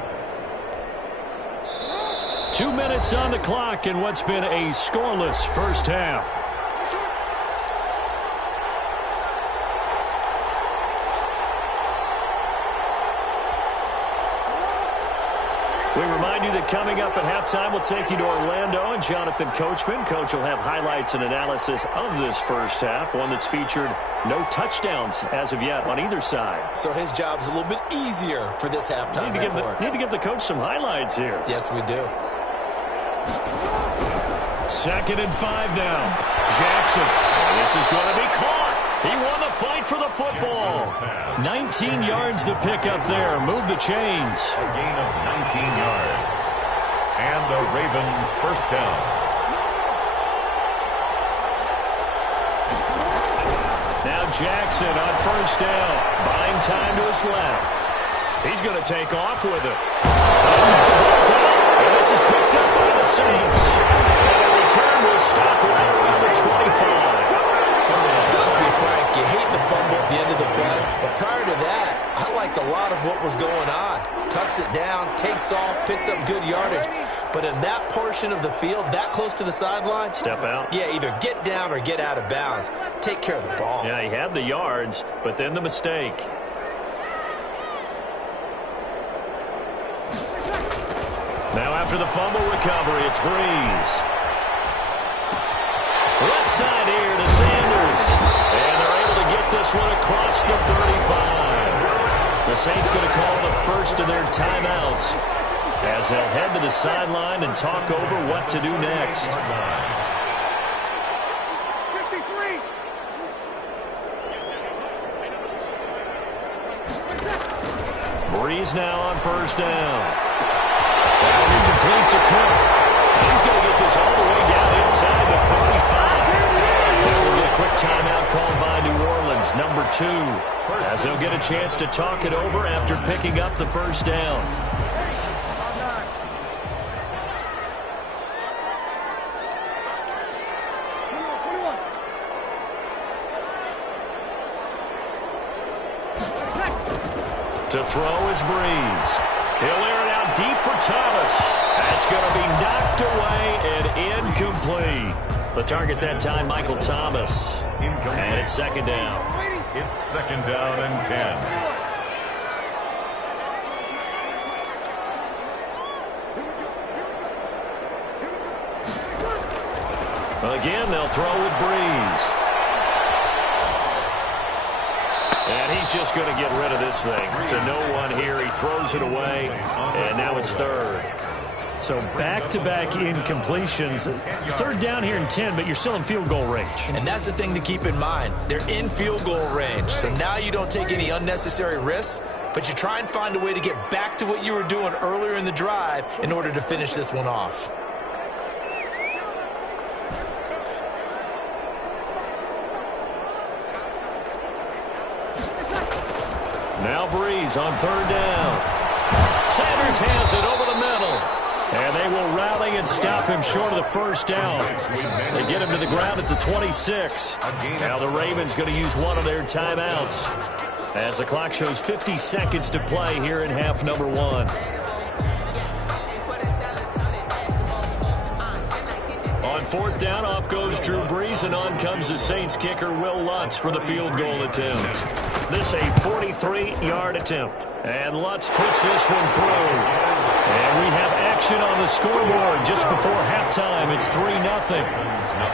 2 minutes on the clock in what's been a scoreless first half. We remind you that coming up at halftime, we'll take you to Orlando and Jonathan Coachman. Coach will have highlights and analysis of this first half, one that's featured no touchdowns as of yet on either side. So his job's a little bit easier for this halftime. Need to give the coach some highlights here. Yes, we do. 2nd and 5 now. Jackson. This is going to be caught. He won the fight for the football. 19 yards to pick up there. Move the chains. A gain of 19 yards. And a Raven 1st down. Now Jackson on 1st down. Buying time to his left. He's going to take off with it. And this is picked up by the Saints. And the return will stop right around the 25. Let's be frank, you hate the fumble at the end of the play. But prior to that, I liked a lot of what was going on. Tucks it down, takes off, picks up good yardage. But in that portion of the field, that close to the sideline, step out. Yeah, either get down or get out of bounds. Take care of the ball. Yeah, he had the yards, but then the mistake. Now after the fumble recovery, it's Breeze. Left side here to Sanders. And they're able to get this one across the 35. The Saints going to call the first of their timeouts as they'll head to the sideline and talk over what to do next. Breeze now on first down. And incomplete to Cook. And he's going to get this all the way down inside the 45. And we'll get a quick timeout called by New Orleans, number 2, as they'll get a chance to talk it over after picking up the first down. To throw is Breeze. He'll air it out deep for Thomas. That's going to be knocked away and incomplete. The target that time, Michael Thomas. And it's second down. It's second down and 10. Again, they'll throw with Breeze. And he's just going to get rid of this thing to no one here. He throws it away, and now it's third. So back-to-back incompletions. Third down here in 10, but you're still in field goal range. And that's the thing to keep in mind. They're in field goal range. So now you don't take any unnecessary risks, but you try and find a way to get back to what you were doing earlier in the drive in order to finish this one off. Now Breeze on third down. Sanders has it over the middle. And they will rally and stop him short of the first down. They get him to the ground at the 26. Now the Ravens going to use one of their timeouts as the clock shows 50 seconds to play here in half number 1. On fourth down, off goes Drew Brees, and on comes the Saints kicker Will Lutz for the field goal attempt. This a 43-yard attempt. And Lutz puts this one through. And we have action on the scoreboard just before halftime. It's 3-0.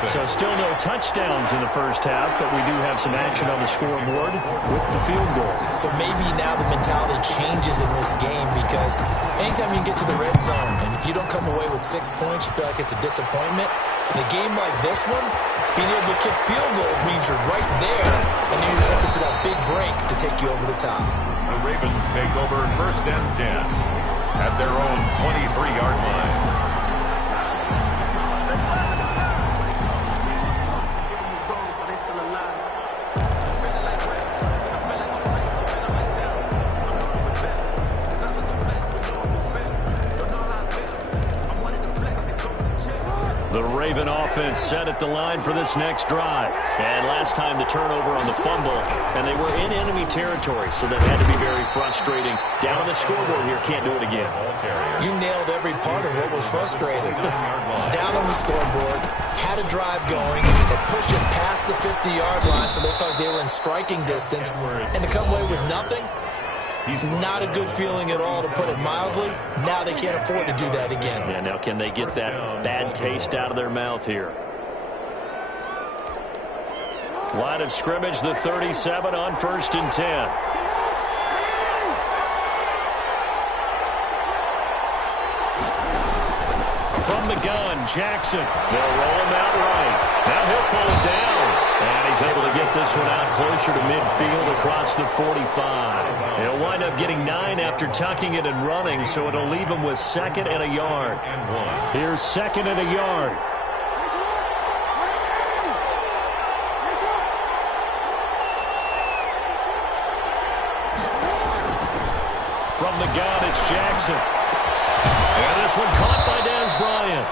So still no touchdowns in the first half, but we do have some action on the scoreboard with the field goal. So maybe now the mentality changes in this game, because anytime you can get to the red zone, and if you don't come away with 6 points, you feel like it's a disappointment. In a game like this one, being able to kick field goals means you're right there, and you're just looking for that big break to take you over the top. The Ravens take over first and 10 at their own 23-yard line. The Raven offense set at the line for this next drive. And last time the turnover on the fumble, and they were in enemy territory, so that had to be very frustrating. Down on the scoreboard here, can't do it again. You nailed every part of what was frustrating. Down on the scoreboard, had a drive going, and pushed it past the 50-yard line, so they felt like they were in striking distance, and to come away with nothing, not a good feeling at all, to put it mildly. Now they can't afford to do that again. Yeah, now can they get that bad taste out of their mouth here? Line of scrimmage, the 37 on first and 10. From the gun, Jackson. They'll roll him out right. Now he'll pull it down. And he's able to get this one out closer to midfield across the 45. He'll wind up getting 9 after tucking it and running, so it'll leave him with second and a yard. Here's second and a yard. From the gun, it's Jackson. And this one caught by Dez Bryant.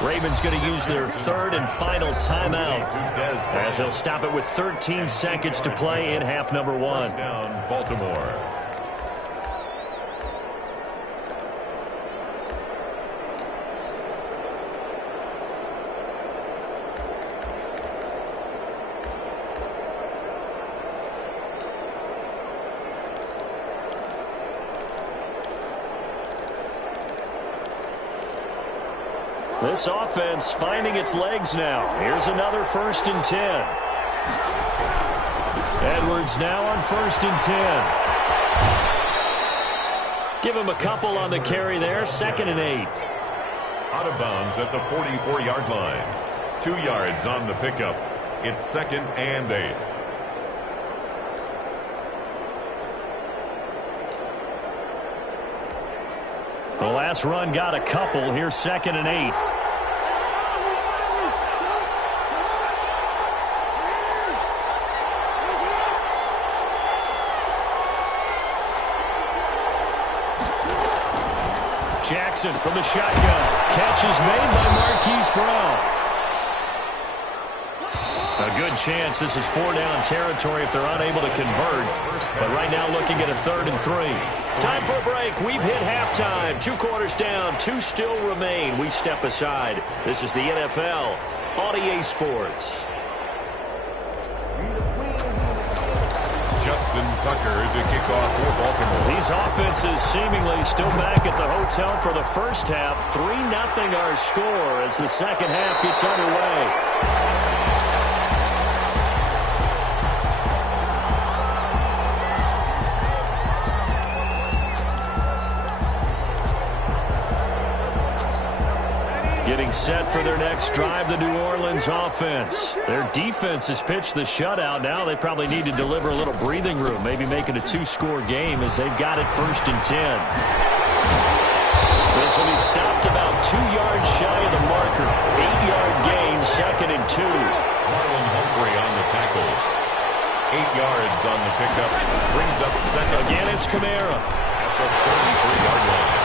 Ravens going to use their third and final timeout as they'll stop it with 13 seconds to play in half number 1. Down Baltimore. This offense finding its legs now. Here's another first and 10. Edwards now on first and 10. Give him a couple on the carry there. Second and 8. Out of bounds at the 44-yard line. 2 yards on the pickup. It's second and 8. The last run got a couple. Here's 2nd and 8. Jackson from the shotgun. Catch is made by Marquise Brown. A good chance this is 4-down territory if they're unable to convert. But right now looking at a 3rd and 3. Time for a break. We've hit halftime. 2 quarters down. 2 still remain. We step aside. This is the NFL on EA Sports. Justin Tucker to kick off for Baltimore. These offenses seemingly still back at the hotel for the first half. 3-0 our score as the second half gets underway. Getting set for their next drive, the New Orleans offense. Their defense has pitched the shutout. Now they probably need to deliver a little breathing room, maybe make it a 2-score game as they've got it 1st and 10. This will be stopped about 2 yards shy of the marker. 8-yard gain, 2nd and 2. Marlon Humphrey on the tackle. 8 yards on the pickup. Brings up 2nd. Again, it's Kamara. At the 33-yard line.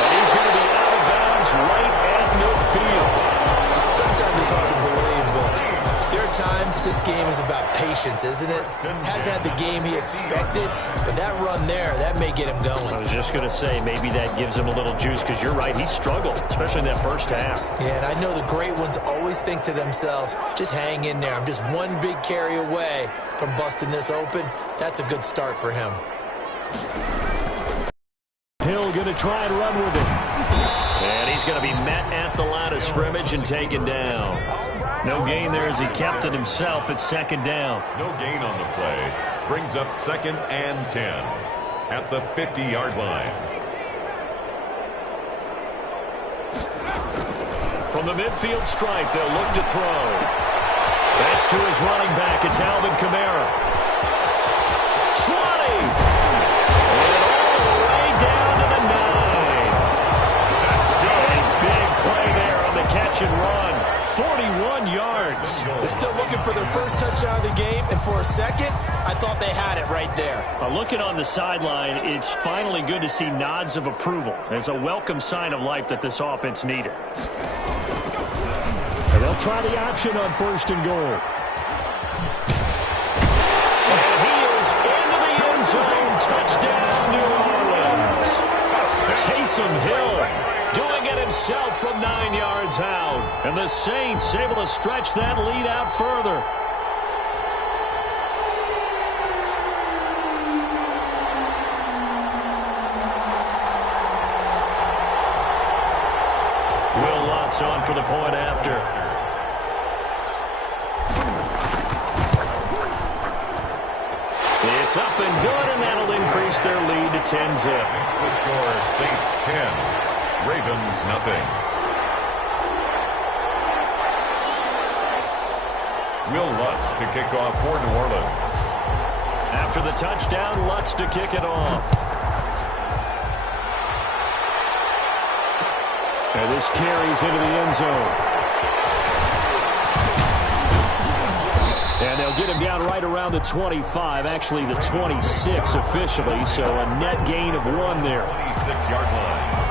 And he's going to be out of bounds right at midfield. Sometimes it's hard to believe, but there are times this game is about patience, isn't it? Has had the game he expected, but that run there, that may get him going. I was just going to say, maybe that gives him a little juice because you're right, he struggled, especially in that first half. Yeah, and I know the great ones always think to themselves, just hang in there. I'm just one big carry away from busting this open. That's a good start for him. Hill going to try and run with it. And he's going to be met at the line of scrimmage and taken down. No gain there as he kept it himself at 2nd down. No gain on the play. Brings up 2nd and 10 at the 50-yard line. From the midfield stripe, they'll look to throw. That's to his running back. It's Alvin Kamara. 20! Catch and run, 41 yards. They're still looking for their first touchdown of the game, and for a second, I thought they had it right there. Looking on the sideline, it's finally good to see nods of approval. It's a welcome sign of life that this offense needed. And they'll try the option on 1st and goal. And he is into the end zone. Touchdown, New Orleans. Taysom Hill doing it himself from 9 yards out. And the Saints able to stretch that lead out further. Will Lutz on for the point after. It's up and good, and that'll increase their lead to 10-zip. Makes the score Saints 10. Ravens nothing. Will Lutz to kick off for New Orleans. After the touchdown, Lutz to kick it off. And this carries into the end zone. And they'll get him down right around the 25, actually the 26 officially, so a net gain of 1 there. 26-yard line.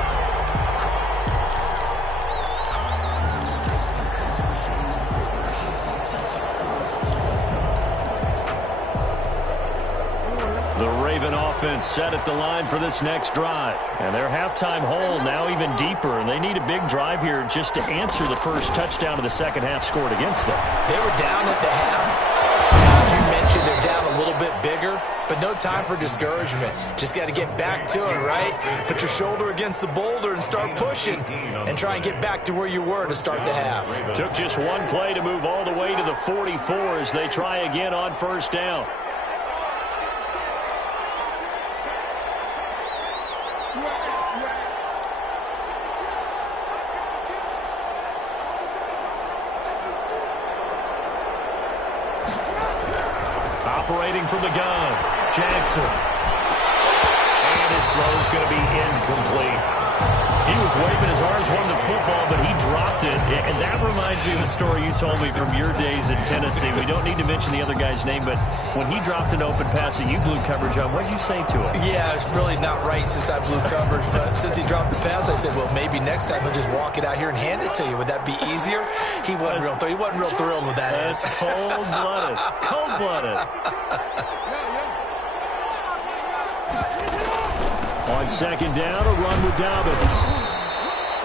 The Raven offense set at the line for this next drive. And their halftime hole now even deeper. And they need a big drive here just to answer the first touchdown of the second half scored against them. They were down at the half. Now, as you mentioned, they're down a little bit bigger, but no time for discouragement. Just got to get back to it, right? Put your shoulder against the boulder and start pushing and try and get back to where you were to start the half. Took just one play to move all the way to the 44 as they try again on 1st down. Operating from the gun, Jackson. And And his throw is going to be incomplete. He was waving his arms, wanting the football, but he dropped it. And that reminds me of the story you told me from your days in Tennessee. We don't need to mention the other guy's name, but when he dropped an open pass that you blew coverage on, what did you say to him? Yeah, it's really not right since I blew coverage, but since he dropped the pass, I said, well, maybe next time he'll just walk it out here and hand it to you. Would that be easier? He wasn't real thrilled with that. That's cold-blooded. Cold-blooded. On second down, a run with Dobbins.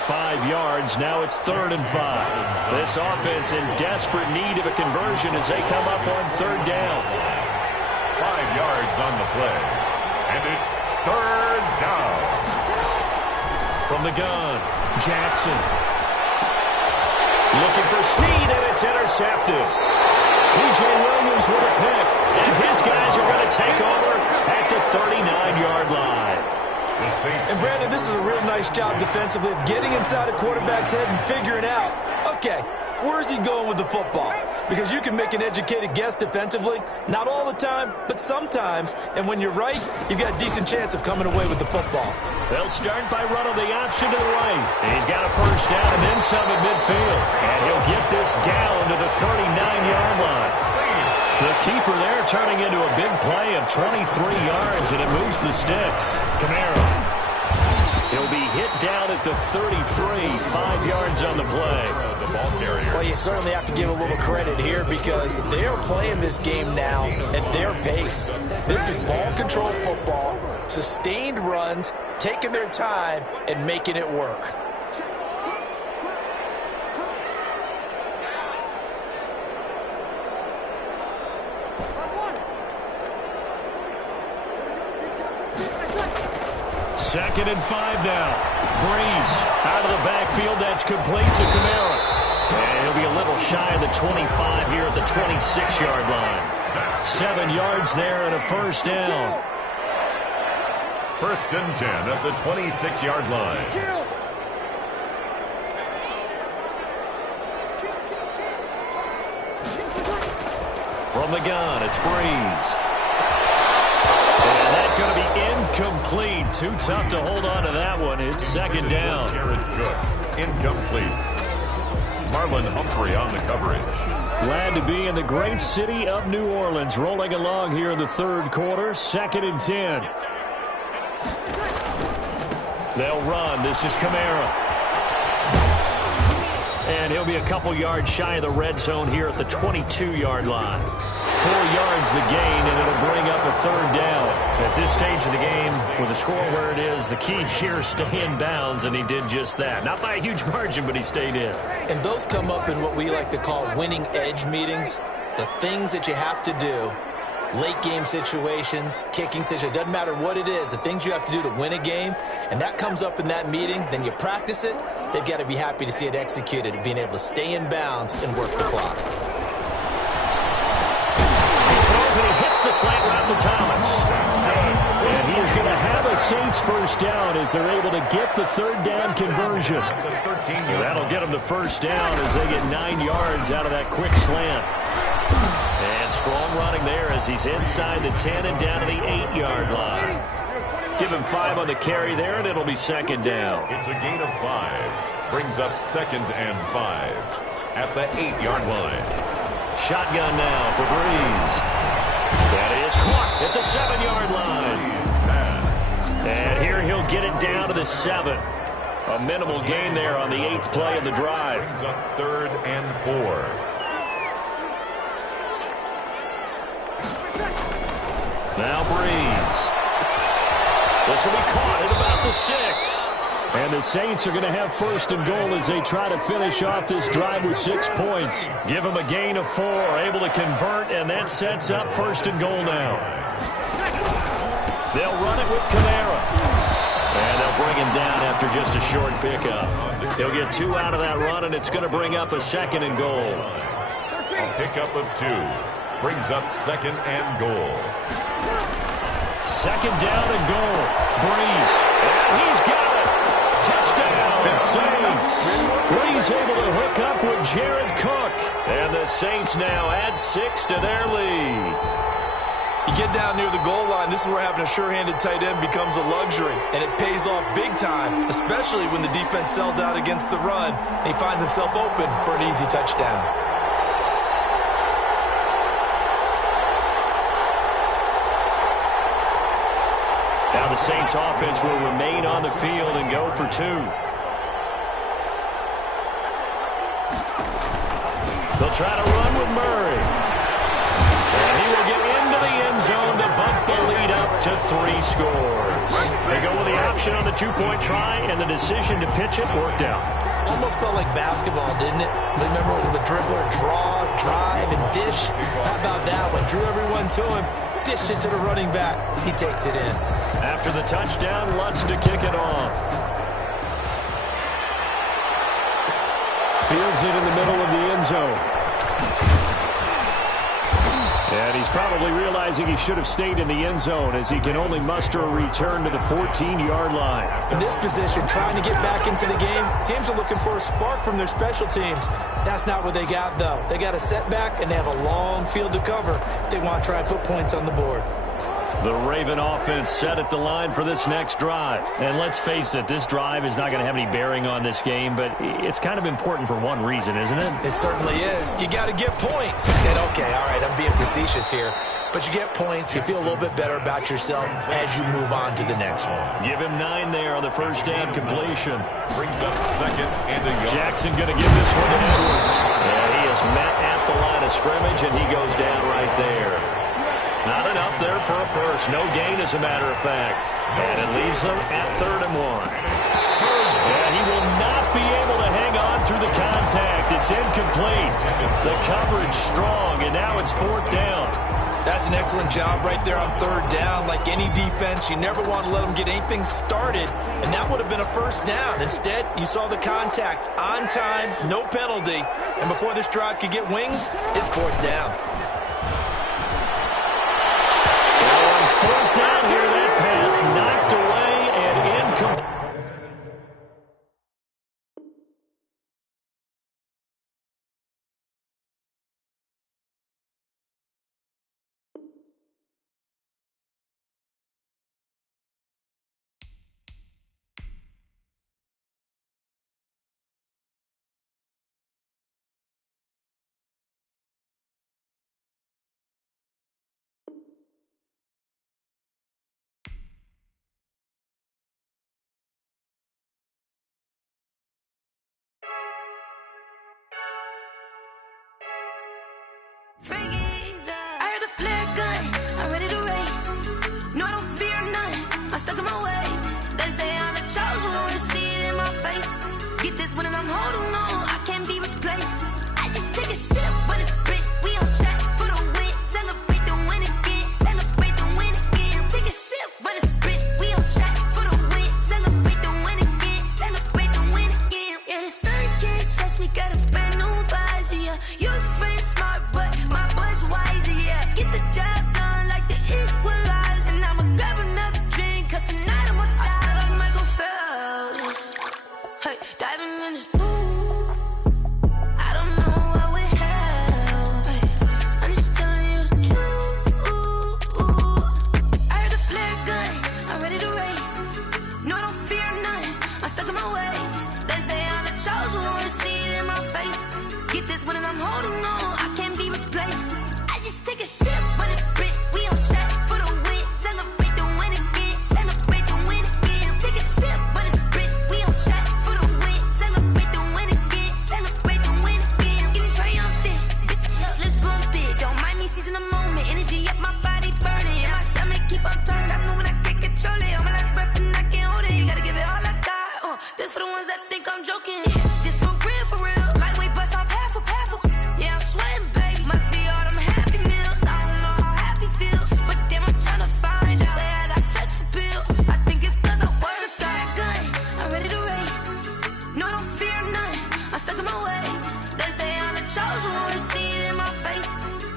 5 yards. Now it's 3rd and 5. This offense in desperate need of a conversion as they come up on 3rd down. 5 yards on the play. And it's 3rd down. From the gun, Jackson. Looking for Snead, and it's intercepted. P.J. Williams with a pick. And his guys are going to take over at the 39-yard line. And, Brandon, this is a real nice job defensively of getting inside a quarterback's head and figuring out, okay, where's he going with the football? Because you can make an educated guess defensively, not all the time, but sometimes. And when you're right, you've got a decent chance of coming away with the football. They'll start by running the option to the right. He's got a first down and then some at midfield. And he'll get this down to the 39-yard line. The keeper there turning into a big play of 23 yards, and it moves the sticks. Kamara. He'll be hit down at the 33, 5 yards on the play. The ball carrier. Well, you certainly have to give a little credit here because they are playing this game now at their pace. This is ball control football, sustained runs, taking their time, and making it work. Second and 5 now. Breeze out of the backfield. That's complete to Kamara. And he'll be a little shy of the 25 here at the 26-yard line. 7 yards there and a first down. 1st and 10 at the 26-yard line. From the gun, it's Breeze. And that's going to be incomplete. Too tough to hold on to that one. It's 2nd down. Incomplete. Marlon Humphrey on the coverage. Glad to be in the great city of New Orleans. Rolling along here in the 3rd quarter. 2nd and 10. They'll run. This is Kamara. And he'll be a couple yards shy of the red zone here at the 22-yard line. 4 yards the gain, and it'll bring up a 3rd down. At this stage of the game, with the score where it is, the key here is stay in bounds, and he did just that. Not by a huge margin, but he stayed in. And those come up in what we like to call winning edge meetings. The things that you have to do, late game situations, kicking situations, doesn't matter what it is, the things you have to do to win a game, and that comes up in that meeting, then you practice it, they've got to be happy to see it executed, being able to stay in bounds and work the clock. And he hits the slant route to Thomas. And he is going to have a Saints first down as they're able to get the 3rd down conversion. That'll get them the first down as they get 9 yards out of that quick slant. And strong running there as he's inside the 10 and down to the 8-yard line. Give him 5 on the carry there, and it'll be 2nd down. It's a gain of 5. Brings up 2nd and 5 at the 8-yard line. Shotgun now for Breeze. That is caught at the 7-yard line. And here he'll get it down to the 7. A minimal gain there on the 8th play of the drive. Brings up 3rd and 4. Now Breeze. This will be caught at about the 6. And the Saints are going to have 1st and goal as they try to finish off this drive with 6 points. Give them a gain of 4, able to convert, and that sets up 1st and goal now. They'll run it with Kamara. And they'll bring him down after just a short pickup. He'll get 2 out of that run, and it's going to bring up a 2nd and goal. A pickup of 2 brings up 2nd and goal. 2nd down and goal. Breeze. And he's got it. Touchdown, Saints. Breeze able to hook up with Jared Cook. And the Saints now add 6 to their lead. You get down near the goal line, this is where having a sure-handed tight end becomes a luxury, and it pays off big time, especially when the defense sells out against the run, and he finds himself open for an easy touchdown. Now the Saints offense will remain on the field and go for 2. They'll try to run with Murray. And he will get into the end zone to bump the lead up to 3 scores. They go with the option on the 2-point try, and the decision to pitch it worked out. Almost felt like basketball, didn't it? Remember the dribbler, draw, drive, and dish? How about that one? Drew everyone to him, dished it to the running back. He takes it in. After the touchdown, Lutz to kick it off. Fields it in the middle of the end zone. And he's probably realizing he should have stayed in the end zone as he can only muster a return to the 14-yard line. In this position, trying to get back into the game, teams are looking for a spark from their special teams. That's not what they got, though. They got a setback, and they have a long field to cover if they want to try and put points on the board. The Raven offense set at the line for this next drive. And let's face it, this drive is not going to have any bearing on this game, but it's kind of important for one reason, isn't it? It certainly is. You got to get points. And okay, all right, I'm being facetious here, but you get points, you feel a little bit better about yourself as you move on to the next one. Give him 9 there on the first down completion. Brings up 2nd and a yard. Jackson going to give this one to Edwards. Yeah, he is met at the line of scrimmage, and he goes down right there. Not enough there for a first. No gain, as a matter of fact. And it leaves them at 3rd and 1. Yeah, he will not be able to hang on through the contact. It's incomplete. The coverage strong, and now it's 4th down. That's an excellent job right there on 3rd down. Like any defense, you never want to let them get anything started, and that would have been a first down. Instead, you saw the contact on time, no penalty, and before this drive could get wings, it's 4th down. 4th down here, that pass knocked away and incomplete. I heard a flare gun, I'm ready to race. No, I don't fear none, I'm stuck in my ways. They say I'm the chosen one, to see it in my face. Get this one and I'm holding on, I can't be replaced. I just take a sip, but it's split, we on shot for the win. Celebrate the win again, celebrate the win again. Take a sip, but it's split, we on shot for the win. Celebrate the win again, celebrate the win again. Yeah, the sun can't touch me, got a brand new visor, yeah. You're friend smart, but my bud's wiser, yeah. Get the job done like the equalizer. And I'ma grab another drink, cause tonight I'ma die like Michael Phelps. Hey, diving in this pool, I don't know what would help. Hey, I'm just telling you the truth. I heard a flare gun, I'm ready to race. No, I don't fear none, I'm stuck in my ways. They say I'm the chosen one, to see it in my face. Get this one and I'm holding on, I can't be replaced. I just take a sip, but it's split, we on shot for the win. Celebrate the win again, celebrate the win again. Take a sip, but it's split, we on shot for the win. Celebrate the win again, celebrate the win again. Get it triumphant, let's bump it. Don't mind me seizing the moment, energy up my body burning. And my stomach keep up turning, stop moving, I can't control it. On my last breath and I can't hold it, you gotta give it all I got. This for the ones that think I'm joking. This for real, lightweight bust off half a. Yeah, I'm sweating, baby. Must be all them happy meals. I don't know how happy feels, but damn, I'm trying to find you. Say I got sex appeal. I think it's cause I work that gun. I'm ready to race. No, I don't fear none, I'm stuck in my ways. They say I'm the chosen one, to see it in my face.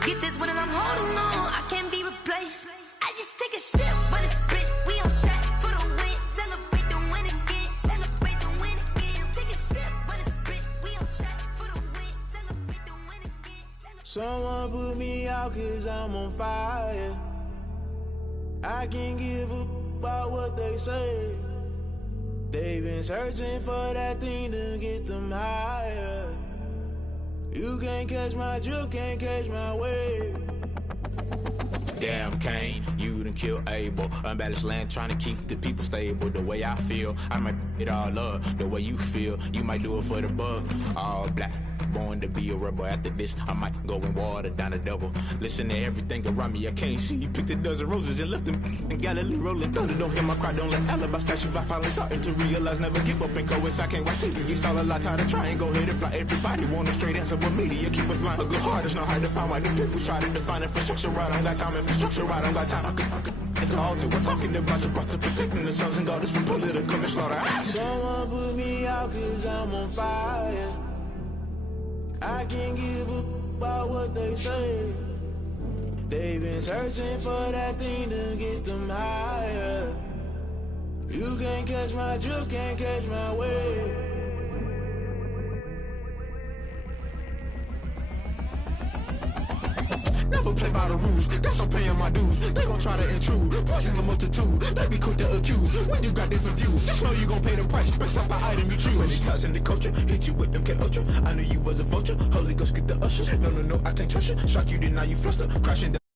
Get this one and I'm holding on, I can't be replaced. I just take a sip, but it's split, we on shot for the win. Celebrate the win again, celebrate the win again. Take a sip, but it's split, we on shot for the win. Celebrate the win again. Someone put me out cause I'm on fire. I can't give a about what they say. They've been searching for that thing to get them higher. You can't catch my drift, can't catch my wave. Damn Kane, you done killed Abel. Unbalanced land trying to keep the people stable. The way I feel, I might it all up. The way you feel, you might do it for the bug. All black, born to be a rebel. After this, I might go and water down the devil. Listen to everything around me, I can't see. Picked a dozen roses and left them in Galilee rolling thunder. Don't hear my cry, don't let alibis pass you. I finally starting to realize, never give up and coincide. I can't watch TV, it's all a lot. Tired of trying, go ahead and fly. Everybody want a straight answer, but media keep us blind. A good heart is not hard to find. Why the people try to define infrastructure right? I don't got time, infrastructure right? I don't got time. I could it's all to we're talking about your brother protecting the sons and daughters from political and slaughter. Someone put me out cause I'm on fire. I can't give a about what they say. They've been searching for that thing to get them higher. You can't catch my drift, can't catch my wave. Never play by the rules, guess I'm paying my dues. They gon' try to intrude, poison the multitude. They be quick to accuse, when you got different views. Just know you gon' pay the price, based off the item you choose. Many times in the culture, hit you with MK Ultra. I knew you was a vulture, Holy Ghost get the ushers. No, I can't trust you. Shock you, then now you fluster, crashing down.